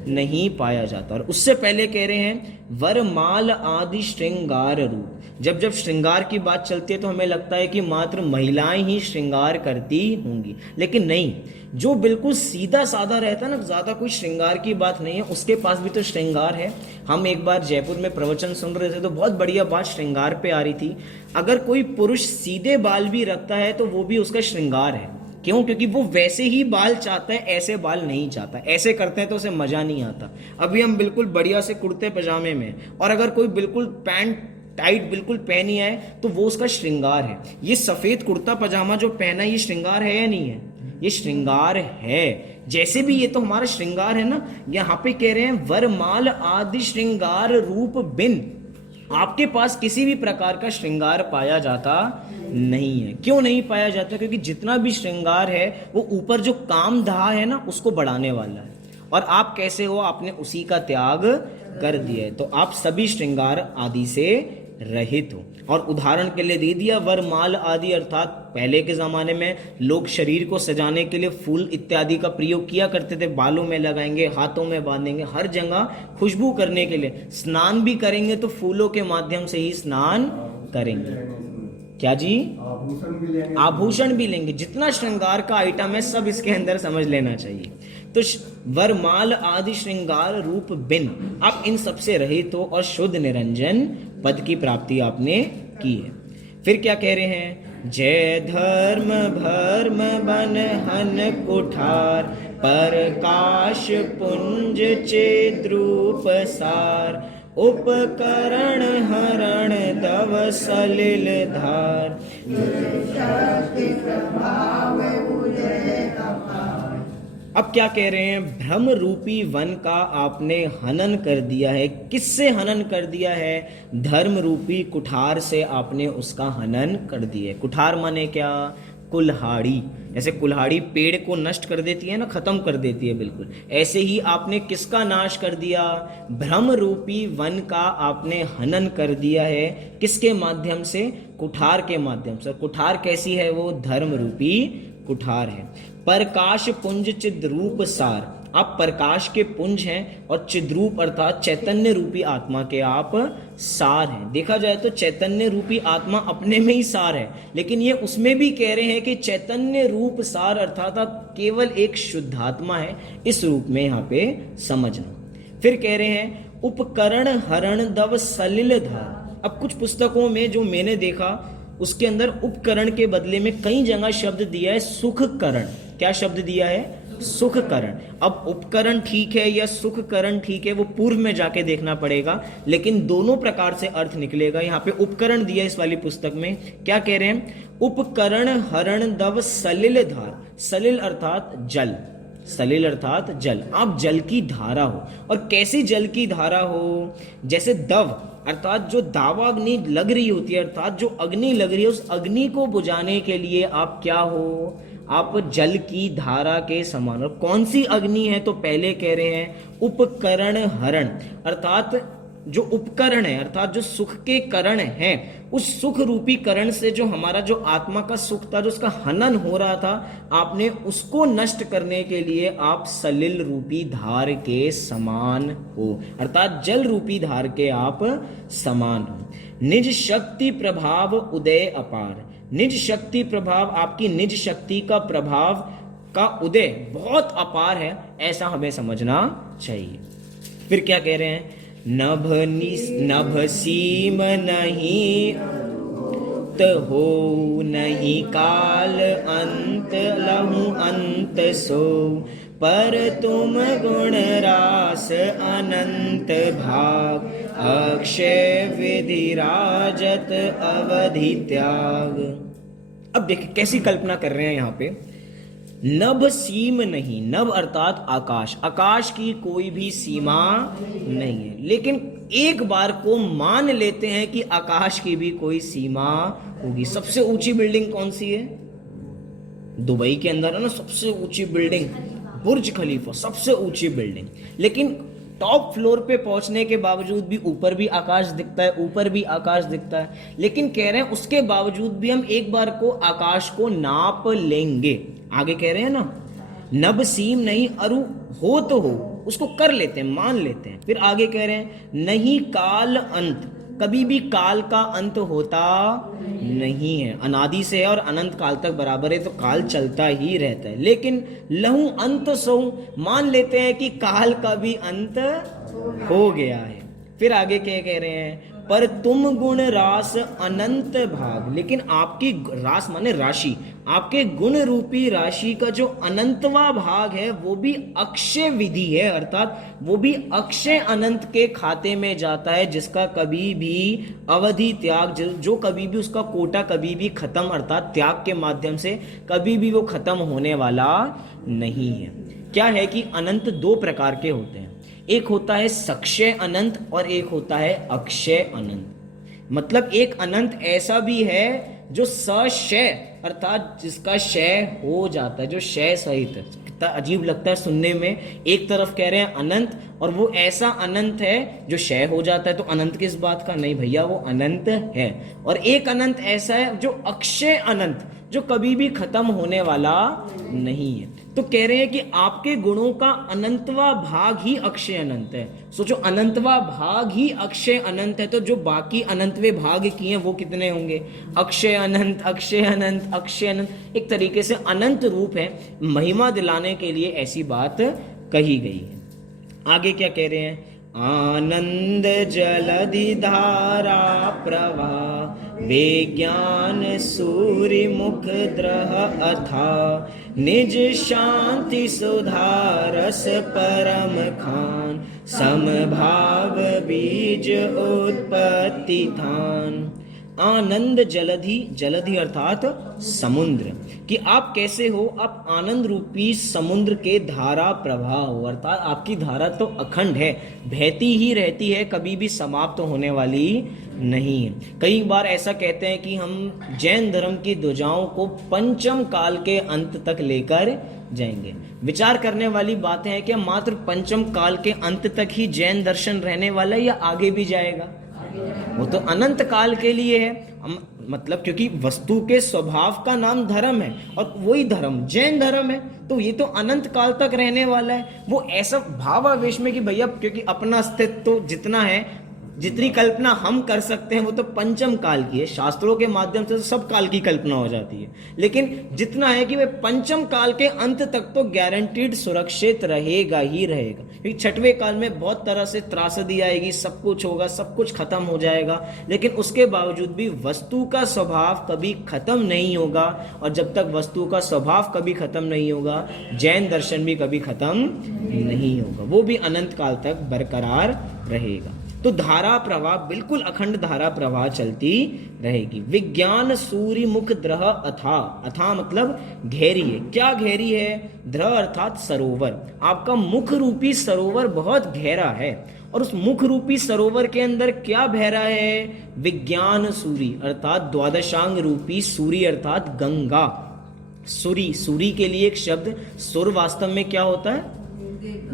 नहीं पाया जाता। और उससे पहले कह रहे हैं वरमाल आदि श्रृंगार रूप। जब जब श्रृंगार की बात चलती है तो हमें लगता है कि मात्र महिलाएं ही श्रृंगार करती होंगी, लेकिन नहीं। जो बिल्कुल सीधा साधा रहता है ना, ज्यादा कोई श्रृंगार की बात नहीं है, उसके पास भी तो श्रृंगार है। हम एक बार जयपुर में प्रवचन सुन रहे थे तो बहुत बढ़िया बात श्रृंगार पे आ रही थी। अगर कोई पुरुष सीधे बाल भी रखता है तो वो भी उसका श्रृंगार है। क्यों? क्योंकि वो वैसे ही बाल चाहता है, ऐसे बाल नहीं चाहता। ऐसे करते हैं तो उसे मजा नहीं आता। अभी हम बिल्कुल बढ़िया से कुर्ते पजामे में, और अगर कोई बिल्कुल पैंट टाइट बिल्कुल पहनी है तो वो उसका श्रृंगार है। ये सफेद कुर्ता पजामा जो पहना है, ये श्रृंगार है या नहीं है? ये श्रृंगार है। जैसे भी ये तो हमारा श्रृंगार है ना। यहाँ पे कह रहे हैं वरमाल आदि श्रृंगार रूप, बिन आपके पास किसी भी प्रकार का श्रृंगार पाया जाता नहीं है। क्यों नहीं पाया जाता? क्योंकि जितना भी श्रृंगार है वो ऊपर जो काम दाह है ना, उसको बढ़ाने वाला है। और आप कैसे हो? आपने उसी का त्याग कर दिया है, तो आप सभी श्रृंगार आदि से रहित हो। और उदाहरण के लिए दे दिया वरमाल आदि, अर्थात पहले के ज़माने में लोग शरीर को सजाने के लिए फूल इत्यादि का प्रयोग किया करते थे, बालों में लगाएंगे, हाथों में बांधेंगे, हर जगह खुशबू करने के लिए। स्नान भी करेंगे तो फूलों के माध्यम से ही स्नान करेंगे। क्या जी? आभूषण भी लेंगे, जितना श्रृंगार का आइटम है सब इसके अंदर समझ लेना चाहिए। तो वरमाल आदि श्रृंगार रूप बिन आप इन सबसे रहित हो और शुद्ध निरंजन पद की प्राप्ति आपने की है। फिर क्या कह रहे हैं? जय धर्म भर्म बन हन कुठार, प्रकाश पुंज चेद्रूप सार, उपकरण हरण दव सलिल धार। अब क्या कह रहे हैं? भ्रम रूपी वन का आपने हनन कर दिया है। किससे हनन कर दिया है? धर्म रूपी कुठार से आपने उसका हनन कर दिया है। कुठार माने क्या? कुल्हाड़ी। जैसे कुल्हाड़ी पेड़ को नष्ट कर देती है ना, खत्म कर देती है बिल्कुल, ऐसे ही आपने किसका नाश कर दिया? भ्रम रूपी वन का आपने हनन कर दिया है। किसके माध्यम से? कुठार के माध्यम से। कुठार कैसी है? वो धर्म रूपी कुठार है। प्रकाश पुंज चिद्रूप सार, आप प्रकाश के पुंज हैं और चिद्रूप अर्थात चैतन्य रूपी आत्मा के आप सार हैं। देखा जाए तो चैतन्य रूपी आत्मा अपने में ही सार है, लेकिन ये उसमें भी कह रहे हैं कि चैतन्य रूप सार अर्थात आप केवल एक शुद्धात्मा है, इस रूप में यहाँ पे समझना। फिर कह रहे हैं उपकरण हरण दव सलिल धार। अब कुछ पुस्तकों में जो मैंने देखा उसके अंदर उपकरण के बदले में कई जगह शब्द दिया है सुखकरण। क्या शब्द दिया है? सुखकरण। अब उपकरण ठीक है या सुखकरण ठीक है वो पूर्व में जाके देखना पड़ेगा, लेकिन दोनों प्रकार से अर्थ निकलेगा। यहाँ पे उपकरण दिया इस वाली पुस्तक में। क्या कह रहे हैं? उपकरण हरण दव सलिल धार। सलिल अर्थात जल, सलिल अर्थात जल। आप जल की धारा हो। और कैसी जल की धारा हो? जैसे दव अर्थात जो दावा अग्नि लग रही होती है, अर्थात जो अग्नि लग रही है, उस अग्नि को बुझाने के लिए आप क्या हो? आप जल की धारा के समान। और कौन सी अग्नि है? तो पहले कह रहे हैं उपकरण हरण, अर्थात जो उपकरण है अर्थात जो सुख के करण है, उस सुख रूपी करण से जो हमारा जो आत्मा का सुख था, जो उसका हनन हो रहा था, आपने उसको नष्ट करने के लिए आप सलिल रूपी धार के समान हो, अर्थात जल रूपी धार के आप समान हो। निज शक्ति प्रभाव उदय अपार। निज शक्ति प्रभाव, आपकी निज शक्ति का प्रभाव का उदय बहुत अपार है, ऐसा हमें समझना चाहिए। फिर क्या कह रहे हैं? नभ सीम नहीं हो, नहीं काल अंत लहु अंत सो, पर तुम गुण रास अनंत भाग, अक्षय विधि राजत अवधि त्याग। अब देखिए कैसी कल्पना कर रहे हैं यहाँ पे। नभ सीम नहीं, नभ अर्थात आकाश, आकाश की कोई भी सीमा नहीं है, लेकिन एक बार को मान लेते हैं कि आकाश की भी कोई सीमा होगी। सबसे ऊंची बिल्डिंग कौन सी है? दुबई के अंदर है ना सबसे ऊंची बिल्डिंग, बुर्ज खलीफा, सबसे ऊंची बिल्डिंग। लेकिन टॉप फ्लोर पे पहुंचने के बावजूद भी ऊपर भी आकाश दिखता है, ऊपर भी आकाश दिखता है, लेकिन कह रहे हैं उसके बावजूद भी हम एक बार को आकाश को नाप लेंगे। आगे कह रहे हैं ना, नभ सीम नहीं, अरु हो तो हो, उसको कर लेते हैं, मान लेते हैं। फिर आगे कह रहे हैं नहीं काल अंत, कभी भी काल का अंत होता नहीं है, अनादि से है और अनंत काल तक बराबर है, तो काल चलता ही रहता है। लेकिन लहू अंत सो, मान लेते हैं कि काल का भी अंत हो गया है। फिर आगे क्या कह रहे हैं? पर तुम गुण रास अनंत भाग, लेकिन आपकी रास माने राशि, आपके गुण रूपी राशि का जो अनंतवा भाग है वो भी अक्षय विधि है, अर्थात वो भी अक्षय अनंत के खाते में जाता है, जिसका कभी भी अवधि त्याग, जो कभी भी उसका कोटा कभी भी खत्म, अर्थात त्याग के माध्यम से कभी भी वो खत्म होने वाला नहीं है। क्या है कि अनंत दो प्रकार के होते हैं, एक होता है सक्षय अनंत और एक होता है अक्षय अनंत। मतलब एक अनंत ऐसा भी है जो सक्षय अर्थात जिसका क्षय हो जाता है, जो क्षय सहित है, कितना अजीब लगता है सुनने में। एक तरफ कह रहे हैं अनंत, और वो ऐसा अनंत है जो क्षय हो जाता है, तो अनंत किस बात का? नहीं भैया, वो अनंत है। और एक अनंत ऐसा है जो अक्षय अनंत, जो कभी भी खत्म होने वाला नहीं है। तो कह रहे हैं कि आपके गुणों का अनंतवा भाग ही अक्षय अनंत है। सोचो, अनंतवा भाग ही अक्षय अनंत है, तो जो बाकी अनंतवे भाग किए हैं वो कितने होंगे? अक्षय अनंत, अक्षय अनंत, अक्षय अनंत। एक तरीके से अनंत रूप है। महिमा दिलाने के लिए ऐसी बात कही गई है। आगे क्या कह रहे हैं? आनंद जलधि धारा प्रवाह विज्ञान सूर्य मुख द्रह अथा निज शांति सुधारस परम खान समभाव बीज उत्पत्ति थान। आनंद जलधि, जलधि अर्थात समुद्र, कि आप कैसे हो? आप आनंद रूपी समुद्र के धारा प्रवाह हो, अर्थात आपकी धारा तो अखंड है, बहती ही रहती है, कभी भी समाप्त होने वाली नहीं है। कई बार ऐसा कहते हैं कि हम जैन धर्म की ध्वजाओं को पंचम काल के अंत तक लेकर जाएंगे। विचार करने वाली बातें हैं कि मात्र पंचम काल के अंत तक ही जैन दर्शन रहने वाला है या आगे भी जाएगा? वो तो अनंत काल के लिए है। मतलब क्योंकि वस्तु के स्वभाव का नाम धर्म है, और वही धर्म जैन धर्म है, तो ये तो अनंत काल तक रहने वाला है। वो ऐसा भावावेश में कि भैया क्योंकि अपना अस्तित्व तो जितना है, जितनी कल्पना हम कर सकते हैं वो तो पंचम काल की है। शास्त्रों के माध्यम से तो सब काल की कल्पना हो जाती है, लेकिन जितना है कि वे पंचम काल के अंत तक तो गारंटीड सुरक्षित रहेगा ही रहेगा। क्योंकि छठवें काल में बहुत तरह से त्रासदी आएगी, सब कुछ होगा, सब कुछ खत्म हो जाएगा, लेकिन उसके बावजूद भी वस्तु का स्वभाव कभी खत्म नहीं होगा। और जब तक वस्तु का स्वभाव कभी खत्म नहीं होगा, जैन दर्शन भी कभी खत्म नहीं होगा, वो भी अनंत काल तक बरकरार रहेगा। तो धारा प्रवाह, बिल्कुल अखंड धारा प्रवाह चलती रहेगी। विज्ञान सूर्य मुख द्रह अथा, अथा मतलब गहरी है। क्या गहरी है? द्रह अर्थात सरोवर। आपका मुख रूपी सरोवर बहुत गहरा है, और उस मुख रूपी सरोवर के अंदर क्या बह रहा है? विज्ञान सूर्य अर्थात द्वादशांग रूपी सूर्य अर्थात गंगा। सूरी, सूरी के लिए एक शब्द, सुर वास्तव में क्या होता है?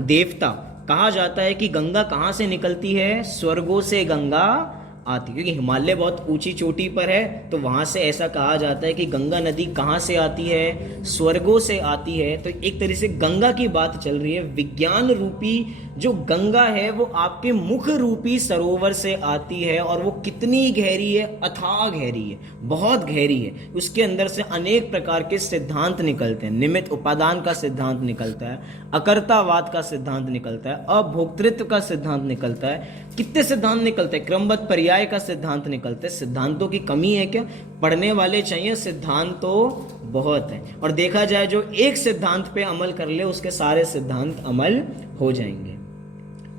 देवता। कहा जाता है कि गंगा कहाँ से निकलती है? स्वर्गों से गंगा आती, क्योंकि हिमालय बहुत ऊंची चोटी पर है, तो वहां से ऐसा कहा जाता है कि गंगा नदी कहाँ से आती है? स्वर्गों से आती है। तो एक तरह से गंगा की बात चल रही है। विज्ञान रूपी जो गंगा है वो आपके मुख रूपी सरोवर से आती है, और वो कितनी गहरी है? अथाह गहरी है, बहुत गहरी है। उसके अंदर से अनेक प्रकार के सिद्धांत निकलते हैं। निमित्त उपादान का सिद्धांत निकलता है, अकर्तावाद का सिद्धांत निकलता है, अभोक्तृत्व का सिद्धांत निकलता है, कितने सिद्धांत निकलते हैं, क्रमबद्ध पर्याय का सिद्धांत निकलते हैं। सिद्धांतों की कमी है क्या? पढ़ने वाले चाहिए, सिद्धांत तो बहुत है। और देखा जाए जो एक सिद्धांत पे अमल कर ले उसके सारे सिद्धांत अमल हो जाएंगे।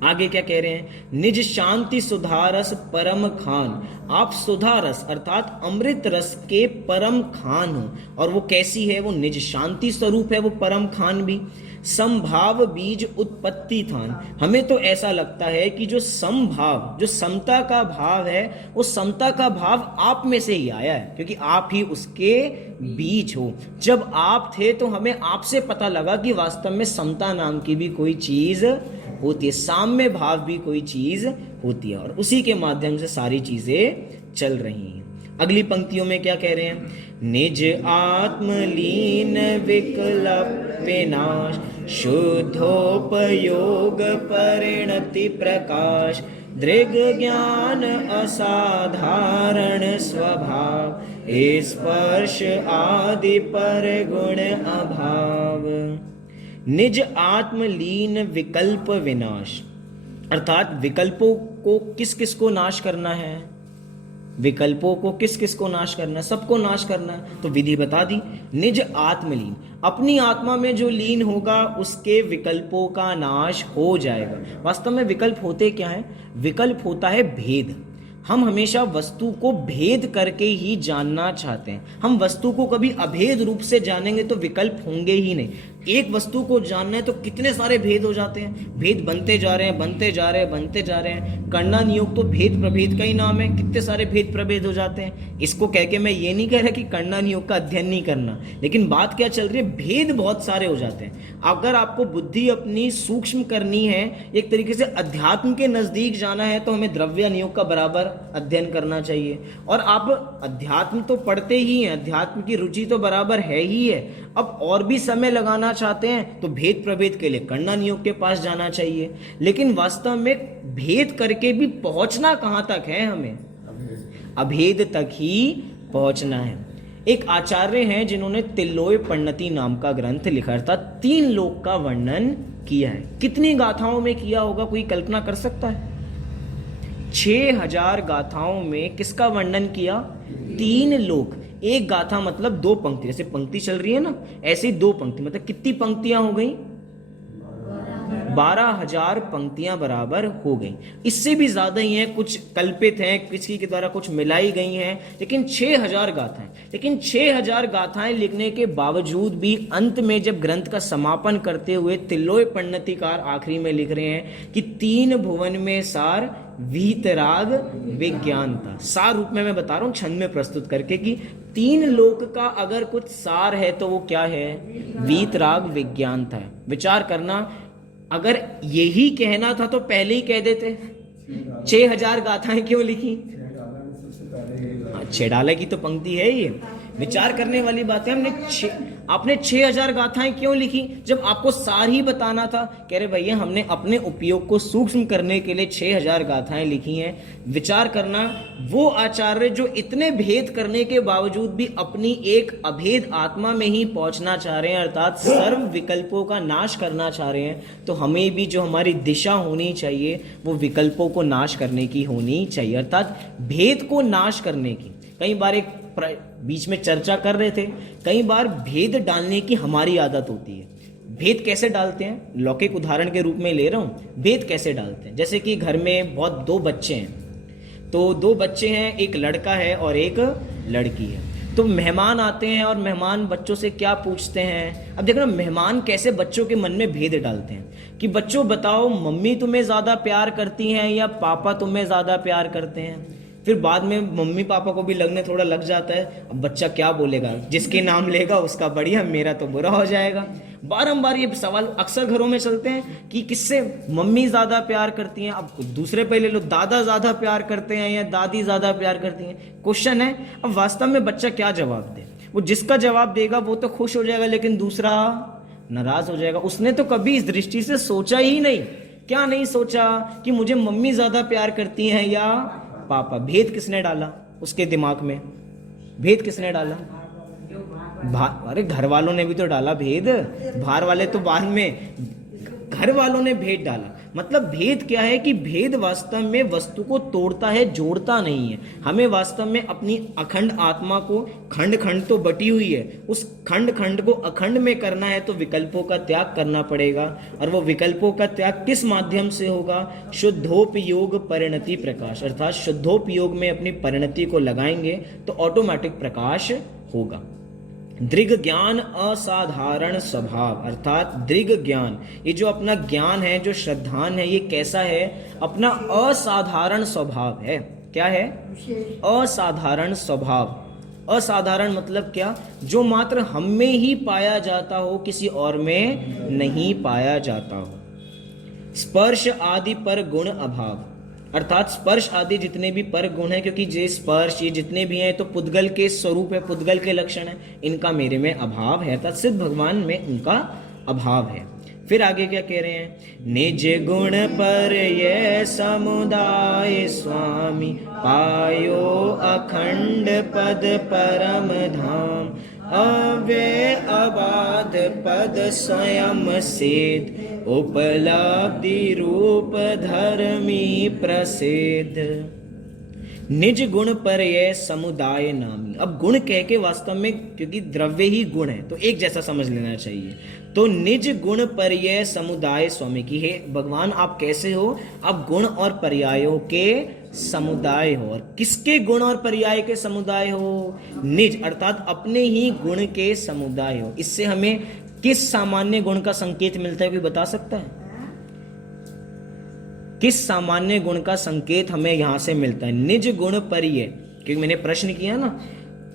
आगे क्या कह रहे हैं? निज शांति सुधारस परम खान। आप सुधारस अर्थात अमृत रस के परम खान हो, और वो कैसी है? वो निज शांति स्वरूप है, वो परम खान भी। समभाव बीज उत्पत्ति थान। हमें तो ऐसा लगता है कि जो समभाव, जो समता का भाव है, वो समता का भाव आप में से ही आया है, क्योंकि आप ही उसके बीज हो। जब आप थे तो हमें आपसे पता लगा कि वास्तव में समता नाम की भी कोई चीज होती है, साम्य भाव भी कोई चीज होती है, और उसी के माध्यम से सारी चीजें चल रही हैं। अगली पंक्तियों में क्या कह रहे हैं? निज आत्मलीन विकल्प विनाश शुद्धोपयोग परिणति प्रकाश दृग ज्ञान असाधारण स्वभाव स्पर्श आदि पर गुण अभाव। निज आत्मलीन विकल्प विनाश अर्थात विकल्पों को किस किस को नाश करना है? विकल्पों को किस किस को नाश करना है? सबको नाश करना है। तो विधि बता दी, निज आत्मलीन, अपनी आत्मा में जो लीन होगा उसके विकल्पों का नाश हो जाएगा। वास्तव में विकल्प होते क्या है? विकल्प होता है भेद। हम हमेशा वस्तु को भेद करके ही जानना चाहते हैं। हम वस्तु को कभी अभेद रूप से जानेंगे तो विकल्प होंगे ही नहीं। एक वस्तु को जानना है तो कितने सारे भेद हो जाते हैं, भेद बनते जा रहे हैं, बनते जा रहे हैं, बनते जा रहे हैं। करना नियोग तो भेद प्रभेद का ही नाम है, कितने सारे भेद प्रभेद हो जाते हैं। इसको कह के मैं ये नहीं कह रहा कि करना नियोग का अध्ययन नहीं करना, लेकिन बात क्या चल रही है, भेद बहुत सारे हो जाते हैं। अगर आपको बुद्धि अपनी सूक्ष्म करनी है, एक तरीके से अध्यात्म के नजदीक जाना है, तो हमें द्रव्य नियोग का बराबर अध्ययन करना चाहिए। और आप अध्यात्म तो पढ़ते ही हैं, अध्यात्म की रुचि तो बराबर है ही है। अब और भी समय लगाना चाहते हैं तो भेद प्रभेद के लिए करना नियोग के पास जाना चाहिए। लेकिन वास्तव में भेद करके भी पहुंचना कहां तक है, हमें अभेद तक ही पहुंचना है। एक आचार्य हैं जिन्होंने तिल्लोय परिणति नाम का ग्रंथ लिखा था, 3 लोक का वर्णन किया है। कितनी गाथाओं में किया होगा, कोई कल्पना कर सकता है? 6000 गाथाओं में किसका वर्णन किया? 3 लोक। एक गाथा मतलब 2 पंक्ति, जैसे पंक्ति चल रही है ना, ऐसे 2 पंक्ति मतलब कितनी पंक्तियां हो गई? 12,000 पंक्तियां बराबर हो गई। इससे भी ज्यादा ही हैं, कुछ कल्पित हैं, किसी के द्वारा कुछ मिलाई गई हैं, लेकिन 6000 गाथाएं। लेकिन 6000 गाथाएं लिखने के बावजूद भी अंत में जब ग्रंथ का समापन करते हुए तिल्लोय परिणतिकार आखिरी में लिख रहे हैं कि 3 भुवन में सार वीतराग विज्ञान था। सार रूप में मैं बता रहा हूं छंद में प्रस्तुत करके कि 3 लोक का अगर कुछ सार है तो वो क्या है? वीतराग विज्ञान था। विचार करना, अगर यही कहना था तो पहले ही कह देते। 6000 गाथाएं क्यों लिखी? छेड़ाले की तो पंक्ति है ये। विचार करने वाली बात है। आपने 6000 गाथाएं क्यों लिखी जब आपको सार ही बताना था? कह रहे भैया हमने अपने उपयोग को सूक्ष्म करने के लिए 6000 गाथाएं लिखी हैं। विचार करना, वो आचार्य जो इतने भेद करने के बावजूद भी अपनी एक अभेद आत्मा में ही पहुंचना चाह रहे हैं, अर्थात सर्व विकल्पों का नाश करना चाह रहे हैं, तो हमें भी जो हमारी दिशा होनी चाहिए वो विकल्पों को नाश करने की होनी चाहिए, अर्थात भेद को नाश करने की। कई बार एक बीच में चर्चा कर रहे थे, कई बार भेद डालने की हमारी आदत होती है। भेद कैसे डालते हैं? लौकिक उदाहरण के रूप में ले रहा हूं। भेद कैसे डालते हैं? जैसे कि घर में बहुत 2 बच्चे हैं, तो 2 बच्चे हैं, एक लड़का है और एक लड़की है। तो मेहमान आते हैं और मेहमान बच्चों से क्या पूछते हैं? अब देखना मेहमान कैसे बच्चों के मन में भेद डालते हैं कि बच्चों बताओ, मम्मी तुम्हें ज्यादा प्यार करती हैं या पापा तुम्हें ज्यादा प्यार करते हैं? फिर बाद में मम्मी पापा को भी लगने थोड़ा लग जाता है, अब बच्चा क्या बोलेगा, जिसके नाम लेगा उसका बढ़िया, मेरा तो बुरा हो जाएगा। बारंबार ये सवाल अक्सर घरों में चलते हैं कि किससे मम्मी ज्यादा प्यार करती हैं। अब दूसरे पहले लोग दादा ज्यादा प्यार करते हैं या दादी ज्यादा प्यार करती हैं। क्वेश्चन है, अब वास्तव में बच्चा क्या जवाब दे? वो जिसका जवाब देगा वो तो खुश हो जाएगा, लेकिन दूसरा नाराज हो जाएगा। उसने तो कभी इस दृष्टि से सोचा ही नहीं। क्या नहीं सोचा कि मुझे मम्मी ज्यादा प्यार करती हैं या पापा? भेद किसने डाला उसके दिमाग में? भेद किसने डाला? अरे घर वालों ने भी तो डाला भेद, बाहर वाले तो बाद में, घर वालों ने भेद डाला। मतलब भेद क्या है कि भेद वास्तव में वस्तु को तोड़ता है, जोड़ता नहीं है। हमें वास्तव में अपनी अखंड आत्मा को, खंड खंड तो बटी हुई है, उस खंड खंड को अखंड में करना है तो विकल्पों का त्याग करना पड़ेगा। और वो विकल्पों का त्याग किस माध्यम से होगा? शुद्धोपयोग परिणति प्रकाश, अर्थात शुद्धोपयोग में अपनी परिणति को लगाएंगे तो ऑटोमेटिक प्रकाश होगा। दृग ज्ञान असाधारण स्वभाव, अर्थात दृग ज्ञान, ये जो अपना ज्ञान है, जो श्रद्धान है, ये कैसा है? अपना असाधारण स्वभाव है। क्या है? असाधारण स्वभाव। असाधारण मतलब क्या? जो मात्र हम में ही पाया जाता हो, किसी और में नहीं पाया जाता हो। स्पर्श आदि पर गुण अभाव, अर्थात स्पर्श आदि जितने भी पर गुण है, क्योंकि ये स्पर्श ये जितने भी हैं तो पुद्गल के स्वरूप है, पुद्गल के लक्षण है, इनका मेरे में अभाव है, अर्थात सिद्ध भगवान में उनका अभाव है। फिर आगे क्या कह रहे हैं? निज गुण पर ये समुदाय स्वामी, पायो अखंड पद परम धाम, अव्यय अबाध पद स्वयं सिद्ध, उपलब्धि रूप धर्मी प्रसिद्ध। निज गुण पर यह समुदाय नामी। अब गुण कह के वास्तव में, क्योंकि द्रव्य ही गुण है तो एक जैसा समझ लेना चाहिए। तो निज गुण पर यह समुदाय स्वामी की है भगवान, आप कैसे हो? आप गुण और पर्यायों के समुदाय हो। और किसके गुण और पर्याय के समुदाय हो? निज, अर्थात अपने ही गुण के समुदाय हो। इससे हमें किस सामान्य गुण का संकेत मिलता है, कोई बता सकता है? किस सामान्य गुण का संकेत हमें यहां से मिलता है? निज गुण पर्याय, क्योंकि मैंने प्रश्न किया ना,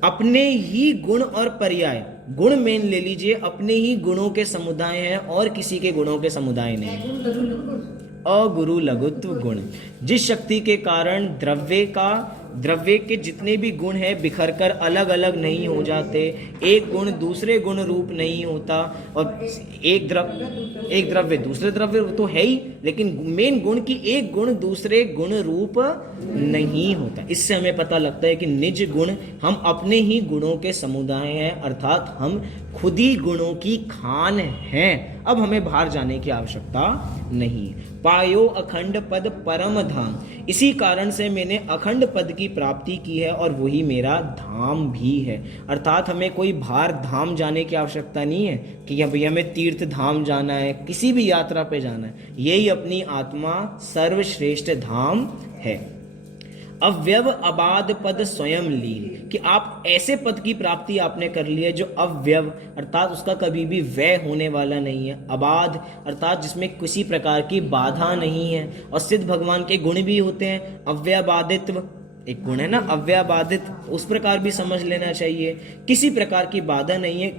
अपने ही गुण और पर्याय, गुण मेन ले लीजिए, अपने ही गुणों के समुदाय हैं और किसी के गुणों के समुदाय नहीं। अगुरु लघुत्व गुण, जिस शक्ति के कारण द्रव्य के जितने भी गुण हैं बिखर कर अलग अलग नहीं हो जाते, एक गुण दूसरे गुण रूप नहीं होता, और एक द्रव्य दूसरे द्रव्य तो है ही, लेकिन मेन गुण की एक गुण दूसरे गुण रूप नहीं होता। इससे हमें पता लगता है कि निज गुण हम अपने ही गुणों के समुदाय हैं, अर्थात हम खुद ही गुणों की खान हैं। अब हमें बाहर जाने की आवश्यकता नहीं। पायो अखंड पद परम धाम, इसी कारण से मैंने अखंड पद की प्राप्ति की है और वही मेरा धाम भी है। अर्थात हमें कोई बाहर धाम जाने की आवश्यकता नहीं है कि भैया हमें तीर्थ धाम जाना है, किसी भी यात्रा पे जाना है, यही अपनी आत्मा सर्वश्रेष्ठ धाम है। अव्यव अबाध पद स्वयं लीन, कि आप ऐसे पद की प्राप्ति आपने कर ली है जो अव्यव अर्थात उसका कभी भी व्यय होने वाला नहीं है, अबाध अर्थात जिसमें किसी प्रकार की बाधा नहीं है, और सिद्ध भगवान के गुण भी होते हैं। अव्यबादित्व एक गुण है ना, अव्यबादित, उस प्रकार भी समझ लेना चाहिए। किसी प्रकार की बाधा नहीं है,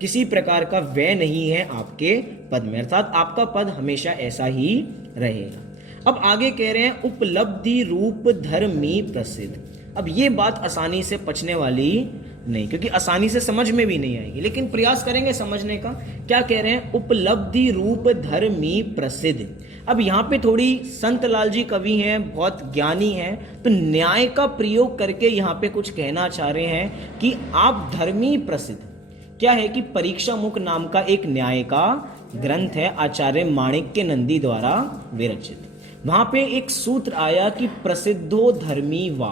किसी प्रकार का व्यय नहीं है आपके पद में, अर्थात आपका पद हमेशा ऐसा ही रहेगा। अब आगे कह रहे हैं उपलब्धि रूप धर्मी प्रसिद्ध। अब ये बात आसानी से पचने वाली नहीं, क्योंकि आसानी से समझ में भी नहीं आएगी, लेकिन प्रयास करेंगे समझने का। क्या कह रहे हैं? उपलब्धि रूप धर्मी प्रसिद्ध। अब यहाँ पे थोड़ी संत लाल जी कवि हैं, बहुत ज्ञानी हैं, तो न्याय का प्रयोग करके यहाँ पे कुछ कहना चाह रहे हैं कि आप धर्मी प्रसिद्ध। क्या है कि परीक्षा मुख नाम का एक न्याय का ग्रंथ है, आचार्य माणिक्य नंदी द्वारा विरचित। वहां पे एक सूत्र आया कि प्रसिद्धो धर्मी वा,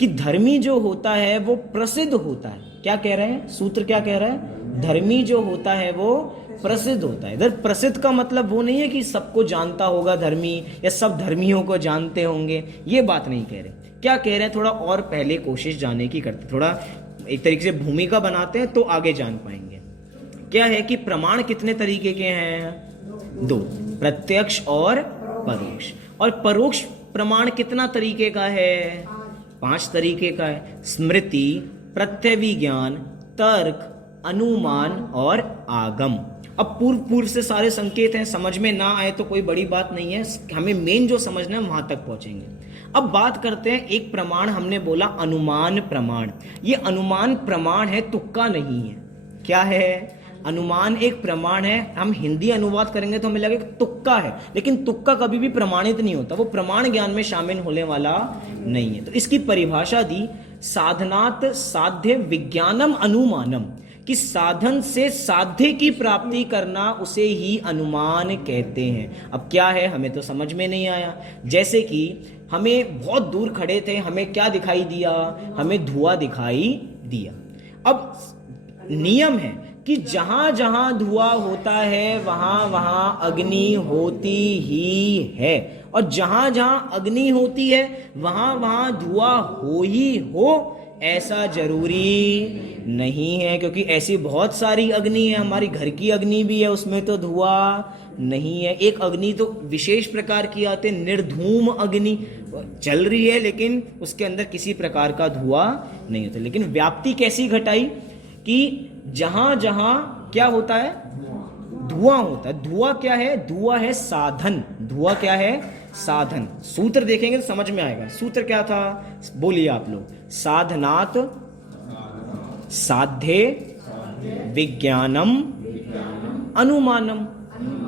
कि धर्मी जो होता है वो प्रसिद्ध होता है। क्या कह रहे हैं सूत्र? क्या कह रहा है? धर्मी जो होता है वो प्रसिद्ध होता है। इधर प्रसिद्ध का मतलब वो नहीं है कि सबको जानता होगा धर्मी, या सब धर्मियों को जानते होंगे, ये बात नहीं कह रहे। क्या कह रहे हैं? थोड़ा और पहले कोशिश जाने की करते, थोड़ा एक तरीके से भूमिका बनाते हैं तो आगे जान पाएंगे। क्या है कि प्रमाण कितने तरीके के हैं? दो, प्रत्यक्ष और परोक्ष। और परोक्ष प्रमाण कितना तरीके का है? 5 तरीके का है। स्मृति, प्रत्यभिज्ञान, तर्क, अनुमान और आगम। अब पूर्व से सारे संकेत हैं, समझ में ना आए तो कोई बड़ी बात नहीं है, हमें मेन जो समझना है वहां तक पहुंचेंगे। अब बात करते हैं एक प्रमाण, हमने बोला अनुमान प्रमाण। ये अनुमान प्रमाण है, तुक्का नहीं है। क्या है? अनुमान एक प्रमाण है। हम हिंदी अनुवाद करेंगे तो हमें लगेगा तुक्का है, लेकिन तुक्का कभी भी प्रमाणित नहीं होता, वो प्रमाण ज्ञान में शामिल होने वाला नहीं है। तो इसकी परिभाषा दी, साधनात् साध्य विज्ञानम अनुमानम, कि साधन से साध्य की प्राप्ति करना उसे ही अनुमान कहते हैं। अब क्या है हमें तो समझ में नहीं आया। जैसे कि हमें बहुत दूर खड़े थे, हमें क्या दिखाई दिया? हमें धुआं दिखाई दिया। अब नियम है कि जहां जहां धुआं होता है वहां वहां अग्नि होती ही है, और जहां जहां अग्नि होती है वहां वहां धुआं हो ही हो ऐसा जरूरी नहीं है, क्योंकि ऐसी बहुत सारी अग्नि है। हमारी घर की अग्नि भी है, उसमें तो धुआं नहीं है। एक अग्नि तो विशेष प्रकार की आते, निर्धूम अग्नि चल रही है लेकिन उसके अंदर किसी प्रकार का धुआं नहीं होता। लेकिन व्याप्ति कैसी घटाई कि जहां जहां क्या होता है? धुआं होता है। धुआं क्या है? धुआं है साधन। धुआं क्या है? साधन। सूत्र देखेंगे तो समझ में आएगा। सूत्र क्या था? बोलिए आप लोग। साधनात् साध्ये विज्ञानम अनुमानम।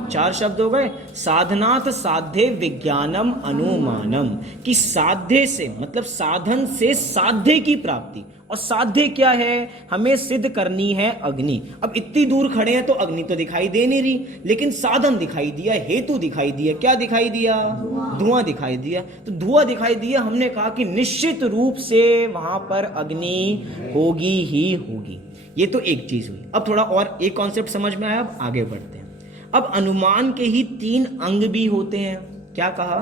4 शब्द हो गए। साधनात् साध्ये विज्ञानम अनुमानम, कि साध्य से मतलब साधन से साध्य की प्राप्ति। और साध्य क्या है? हमें सिद्ध करनी है अग्नि। अब इतनी दूर खड़े हैं तो अग्नि तो दिखाई दे नहीं रही, लेकिन साधन दिखाई दिया, हेतु दिखाई दिया। क्या दिखाई दिया? धुआं दिखाई दिया। तो धुआं दिखाई दिया, हमने कहा कि निश्चित रूप से वहां पर अग्नि होगी ही होगी। ये तो एक चीज हुई। अब थोड़ा और एक कॉन्सेप्ट समझ में आया, अब आगे बढ़ते हैं। अब अनुमान के ही 3 अंग भी होते हैं। क्या कहा?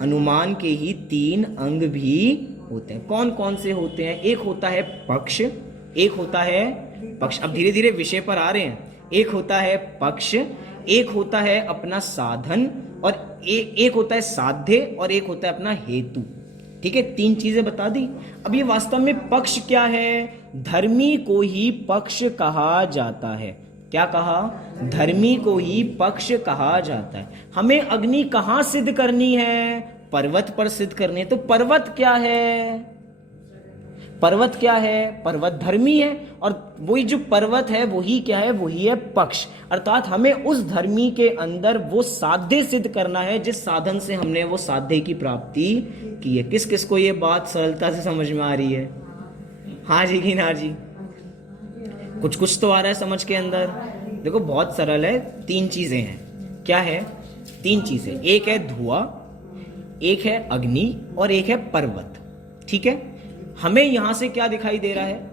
अनुमान के ही 3 अंग भी होते हैं। कौन कौन से होते हैं? एक होता है पक्ष, एक होता है पक्ष। अब धीरे धीरे विषय पर आ रहे हैं एक होता है पक्ष, एक होता है अपना साधन, और एक होता है साध्य, और एक होता है अपना हेतु। ठीक है, तीन चीजें बता दी। अब ये वास्तव में पक्ष क्या है? धर्मी को ही पक्ष कहा जाता है। क्या कहा? धर्मी को ही पक्ष कहा जाता है। हमें अग्नि कहां सिद्ध करनी है? पर्वत पर सिद्ध करनी है। तो पर्वत क्या है? पर्वत क्या है? पर्वत धर्मी है, और वही जो पर्वत है वही क्या है? वही है पक्ष। अर्थात हमें उस धर्मी के अंदर वो साध्य सिद्ध करना है जिस साधन से हमने वो साध्य की प्राप्ति की है। किस किस को ये बात सरलता से समझ में आ रही है? हाँ जी कि ना जी? कुछ कुछ तो आ रहा है समझ के अंदर। देखो बहुत सरल है, तीन चीजें हैं। क्या है? तीन चीजें, एक है धुआं, एक है अग्नि, और एक है पर्वत। ठीक है, हमें यहां से क्या दिखाई दे रहा है?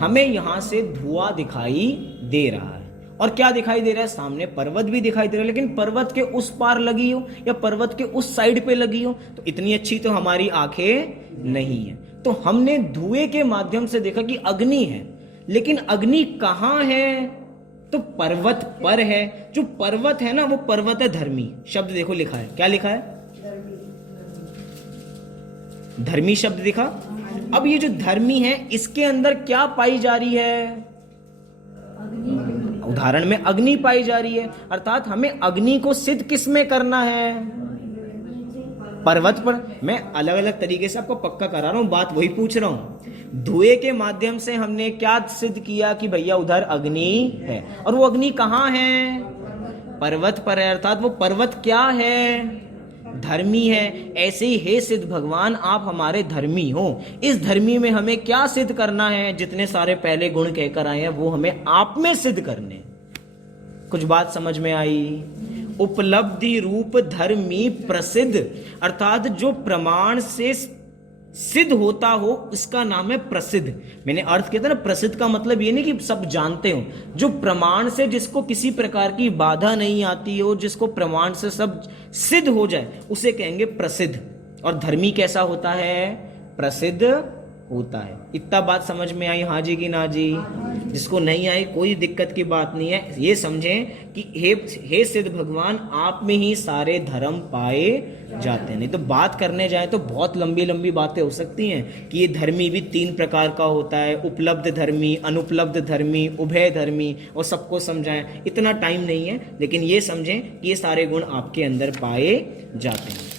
हमें यहां से धुआं दिखाई दे रहा है, और क्या दिखाई दे रहा है? सामने पर्वत भी दिखाई दे रहा है, लेकिन पर्वत के उस पार लगी हो या पर्वत के उस साइड पे लगी हो, तो इतनी अच्छी तो हमारी आंखें नहीं है। तो हमने धुएं के माध्यम से देखा कि अग्नि है, लेकिन अग्नि कहां है? तो पर्वत पर है। जो पर्वत है ना, वो पर्वत है धर्मी। शब्द देखो लिखा है, क्या लिखा है? धर्मी शब्द दिखा। अब ये जो धर्मी है, इसके अंदर क्या पाई जा रही है? उदाहरण में अग्नि पाई जा रही है। अर्थात हमें अग्नि को सिद्ध किस में करना है? पर्वत पर। मैं अलग अलग तरीके से आपको पक्का करा रहा हूं, बात वही पूछ रहा हूं। धुएं के माध्यम से हमने क्या सिद्ध किया कि भैया उधर अग्नि है, और वो अग्नि कहां है? पर्वत पर है। अर्थात वो पर्वत क्या है? धर्मी है। ऐसे ही हे सिद्ध भगवान, आप हमारे धर्मी हो। इस धर्मी में हमें क्या सिद्ध करना है? जितने सारे पहले गुण कहकर आए हैं वो हमें आप में सिद्ध करने। कुछ बात समझ में आई? उपलब्धि रूप धर्मी प्रसिद्ध, अर्थात जो प्रमाण से सिद्ध होता हो उसका नाम है प्रसिद्ध। मैंने अर्थ किया था ना, प्रसिद्ध का मतलब ये नहीं कि सब जानते हो। जो प्रमाण से, जिसको किसी प्रकार की बाधा नहीं आती हो, जिसको प्रमाण से सब सिद्ध हो जाए, उसे कहेंगे प्रसिद्ध। और धर्मी कैसा होता है? प्रसिद्ध होता है। इतना बात समझ में आई? हाँ जी कि ना जी? जिसको नहीं आई कोई दिक्कत की बात नहीं है। ये समझें कि हे सिद्ध भगवान, आप में ही सारे धर्म पाए जाते हैं। नहीं तो बात करने जाए तो बहुत लंबी लंबी बातें हो सकती हैं कि ये धर्मी भी तीन प्रकार का होता है, उपलब्ध धर्मी, अनुपलब्ध धर्मी, उभय धर्मी, और सबको समझाएं। इतना टाइम नहीं है, लेकिन ये समझें कि ये सारे गुण आपके अंदर पाए जाते हैं।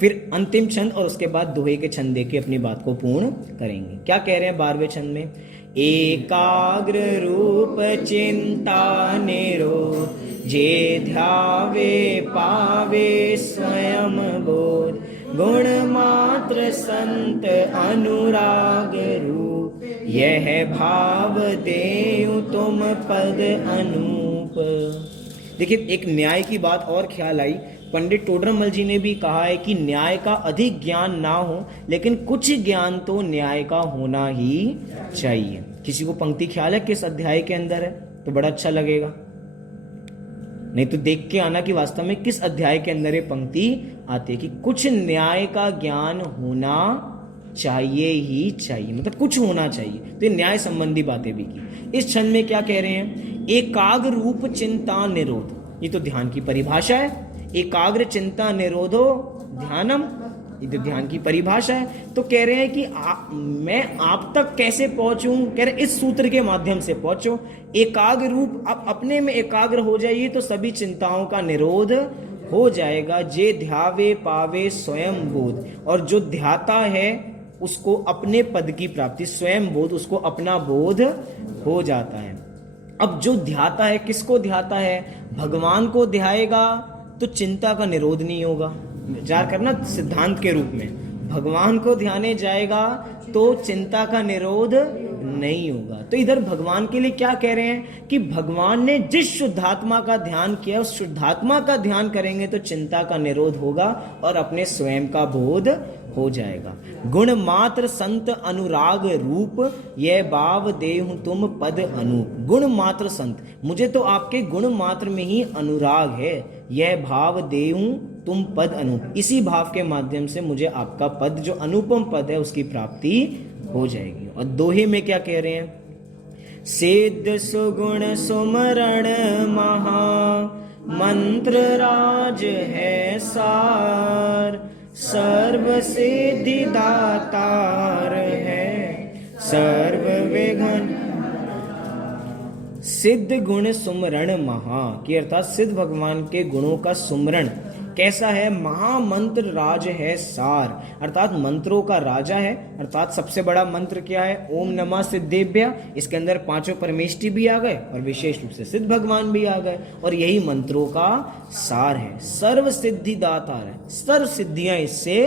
फिर अंतिम छंद और उसके बाद दोहे के छंद देके अपनी बात को पूर्ण करेंगे। क्या कह रहे हैं 12वें छंद में? एकाग्र रूप चिंता निरोध, जे ध्यावे पावे स्वयं बोध, गुण मात्र संत अनुराग रूप, यह भाव देऊ तुम पद अनूप। देखिए, एक न्याय की बात और ख्याल आई। पंडित टोडरमल जी ने भी कहा है कि न्याय का अधिक ज्ञान ना हो, लेकिन कुछ ज्ञान तो न्याय का होना ही चाहिए। किसी को पंक्ति ख्याल है किस अध्याय के अंदर है? तो बड़ा अच्छा लगेगा। नहीं तो देख के आना कि वास्तव में किस अध्याय के अंदर ये पंक्ति आती है कि कुछ न्याय का ज्ञान होना चाहिए ही चाहिए, मतलब कुछ होना चाहिए। तो ये न्याय संबंधी बातें भी की। इस छंद में क्या कह रहे हैं? एकाग्र रूप चिंता निरोध, ये तो ध्यान की परिभाषा है। एकाग्र चिंता निरोधो ध्यानम, ये तो ध्यान की परिभाषा है। तो कह रहे हैं कि मैं आप तक कैसे पहुंचूं? कह रहे इस सूत्र के माध्यम से पहुंचो। एकाग्र रूप, आप अपने में एकाग्र हो जाइए तो सभी चिंताओं का निरोध हो जाएगा। जे ध्यावे पावे स्वयं बोध, और जो ध्याता है उसको अपने पद की प्राप्ति, स्वयं बोध, उसको अपना बोध हो जाता है। अब जो ध्याता है, किसको ध्याता है? भगवान को ध्याएगा तो चिंता का निरोध नहीं होगा। विचार करना सिद्धांत के रूप में, भगवान को ध्याने जाएगा तो चिंता का निरोध नहीं होगा। तो इधर भगवान के लिए क्या कह रहे हैं कि भगवान ने जिस शुद्धात्मा का ध्यान किया, उस शुद्धात्मा का ध्यान करेंगे तो चिंता का निरोध होगा और अपने स्वयं का बोध हो जाएगा। गुण मात्र संत अनुराग रूप, यह भाव देहु तुम पद अनूप। गुण मात्र संत, मुझे तो आपके गुण मात्र में ही अनुराग है। यह भाव देहु तुम पद अनूप, इसी भाव के माध्यम से मुझे आपका पद, जो अनुपम पद है, उसकी प्राप्ति हो जाएगी। और दोहे में क्या कह रहे हैं? सिद्ध सुगुण सुमरण महा मंत्र राज है सार, सर्व सिद्धि दातार है सर्व विघ्न। सिद्ध गुण सुमरण महा की अर्थात सिद्ध भगवान के गुणों का सुमरण कैसा है? महामंत्र राज है सार, अर्थात मंत्रों का राजा है। अर्थात सबसे बड़ा मंत्र क्या है? ओम नमः सिद्धेभ्य। इसके अंदर पांचों परमेष्टि भी आ गए और विशेष रूप से सिद्ध भगवान भी आ गए, और यही मंत्रों का सार है। सर्व सिद्धि दातार है, सर्व सिद्धियां इससे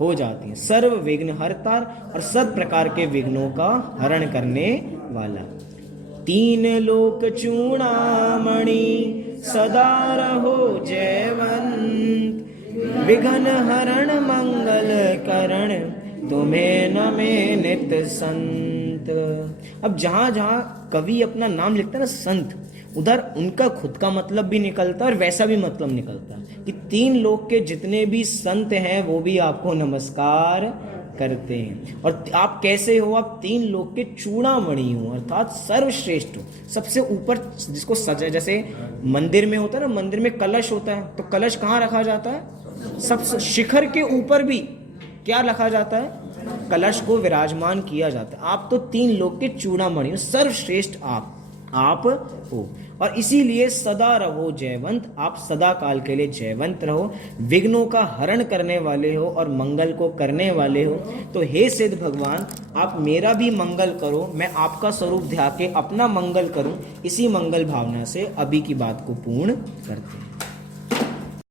हो जाती हैं। सर्व विघ्न हरतार, और सब प्रकार के विघ्नों का हरण करने वाला। तीन लोक चूड़ामणि सदा रहो जयवंत, विघ्न हरण मंगल करण तुम्हें नमे नित संत। अब जहां जहां कवि अपना नाम लिखता है ना संत, उधर उनका खुद का मतलब भी निकलता है और वैसा भी मतलब निकलता है कि तीन लोक के जितने भी संत हैं वो भी आपको नमस्कार करते हैं। और आप कैसे हो? आप तीन लोक के चूड़ामणि हो, अर्थात सर्वश्रेष्ठ हो, सबसे ऊपर जिसको सजा, जैसे मंदिर में होता है ना, मंदिर में कलश होता है, तो कलश कहाँ रखा जाता है? सबसे शिखर के ऊपर भी क्या रखा जाता है? कलश को विराजमान किया जाता है। आप तो तीन लोक के चूड़ामणि हो, सर्वश्रेष्ठ आप हो, और इसीलिए सदा रहो जयवंत, आप सदा काल के लिए जयवंत रहो, विघ्नों का हरण करने वाले हो और मंगल को करने वाले हो। तो हे सिद्ध भगवान, आप मेरा भी मंगल करो, मैं आपका स्वरूप ध्या के अपना मंगल करूं। इसी मंगल भावना से अभी की बात को पूर्ण करते हैं।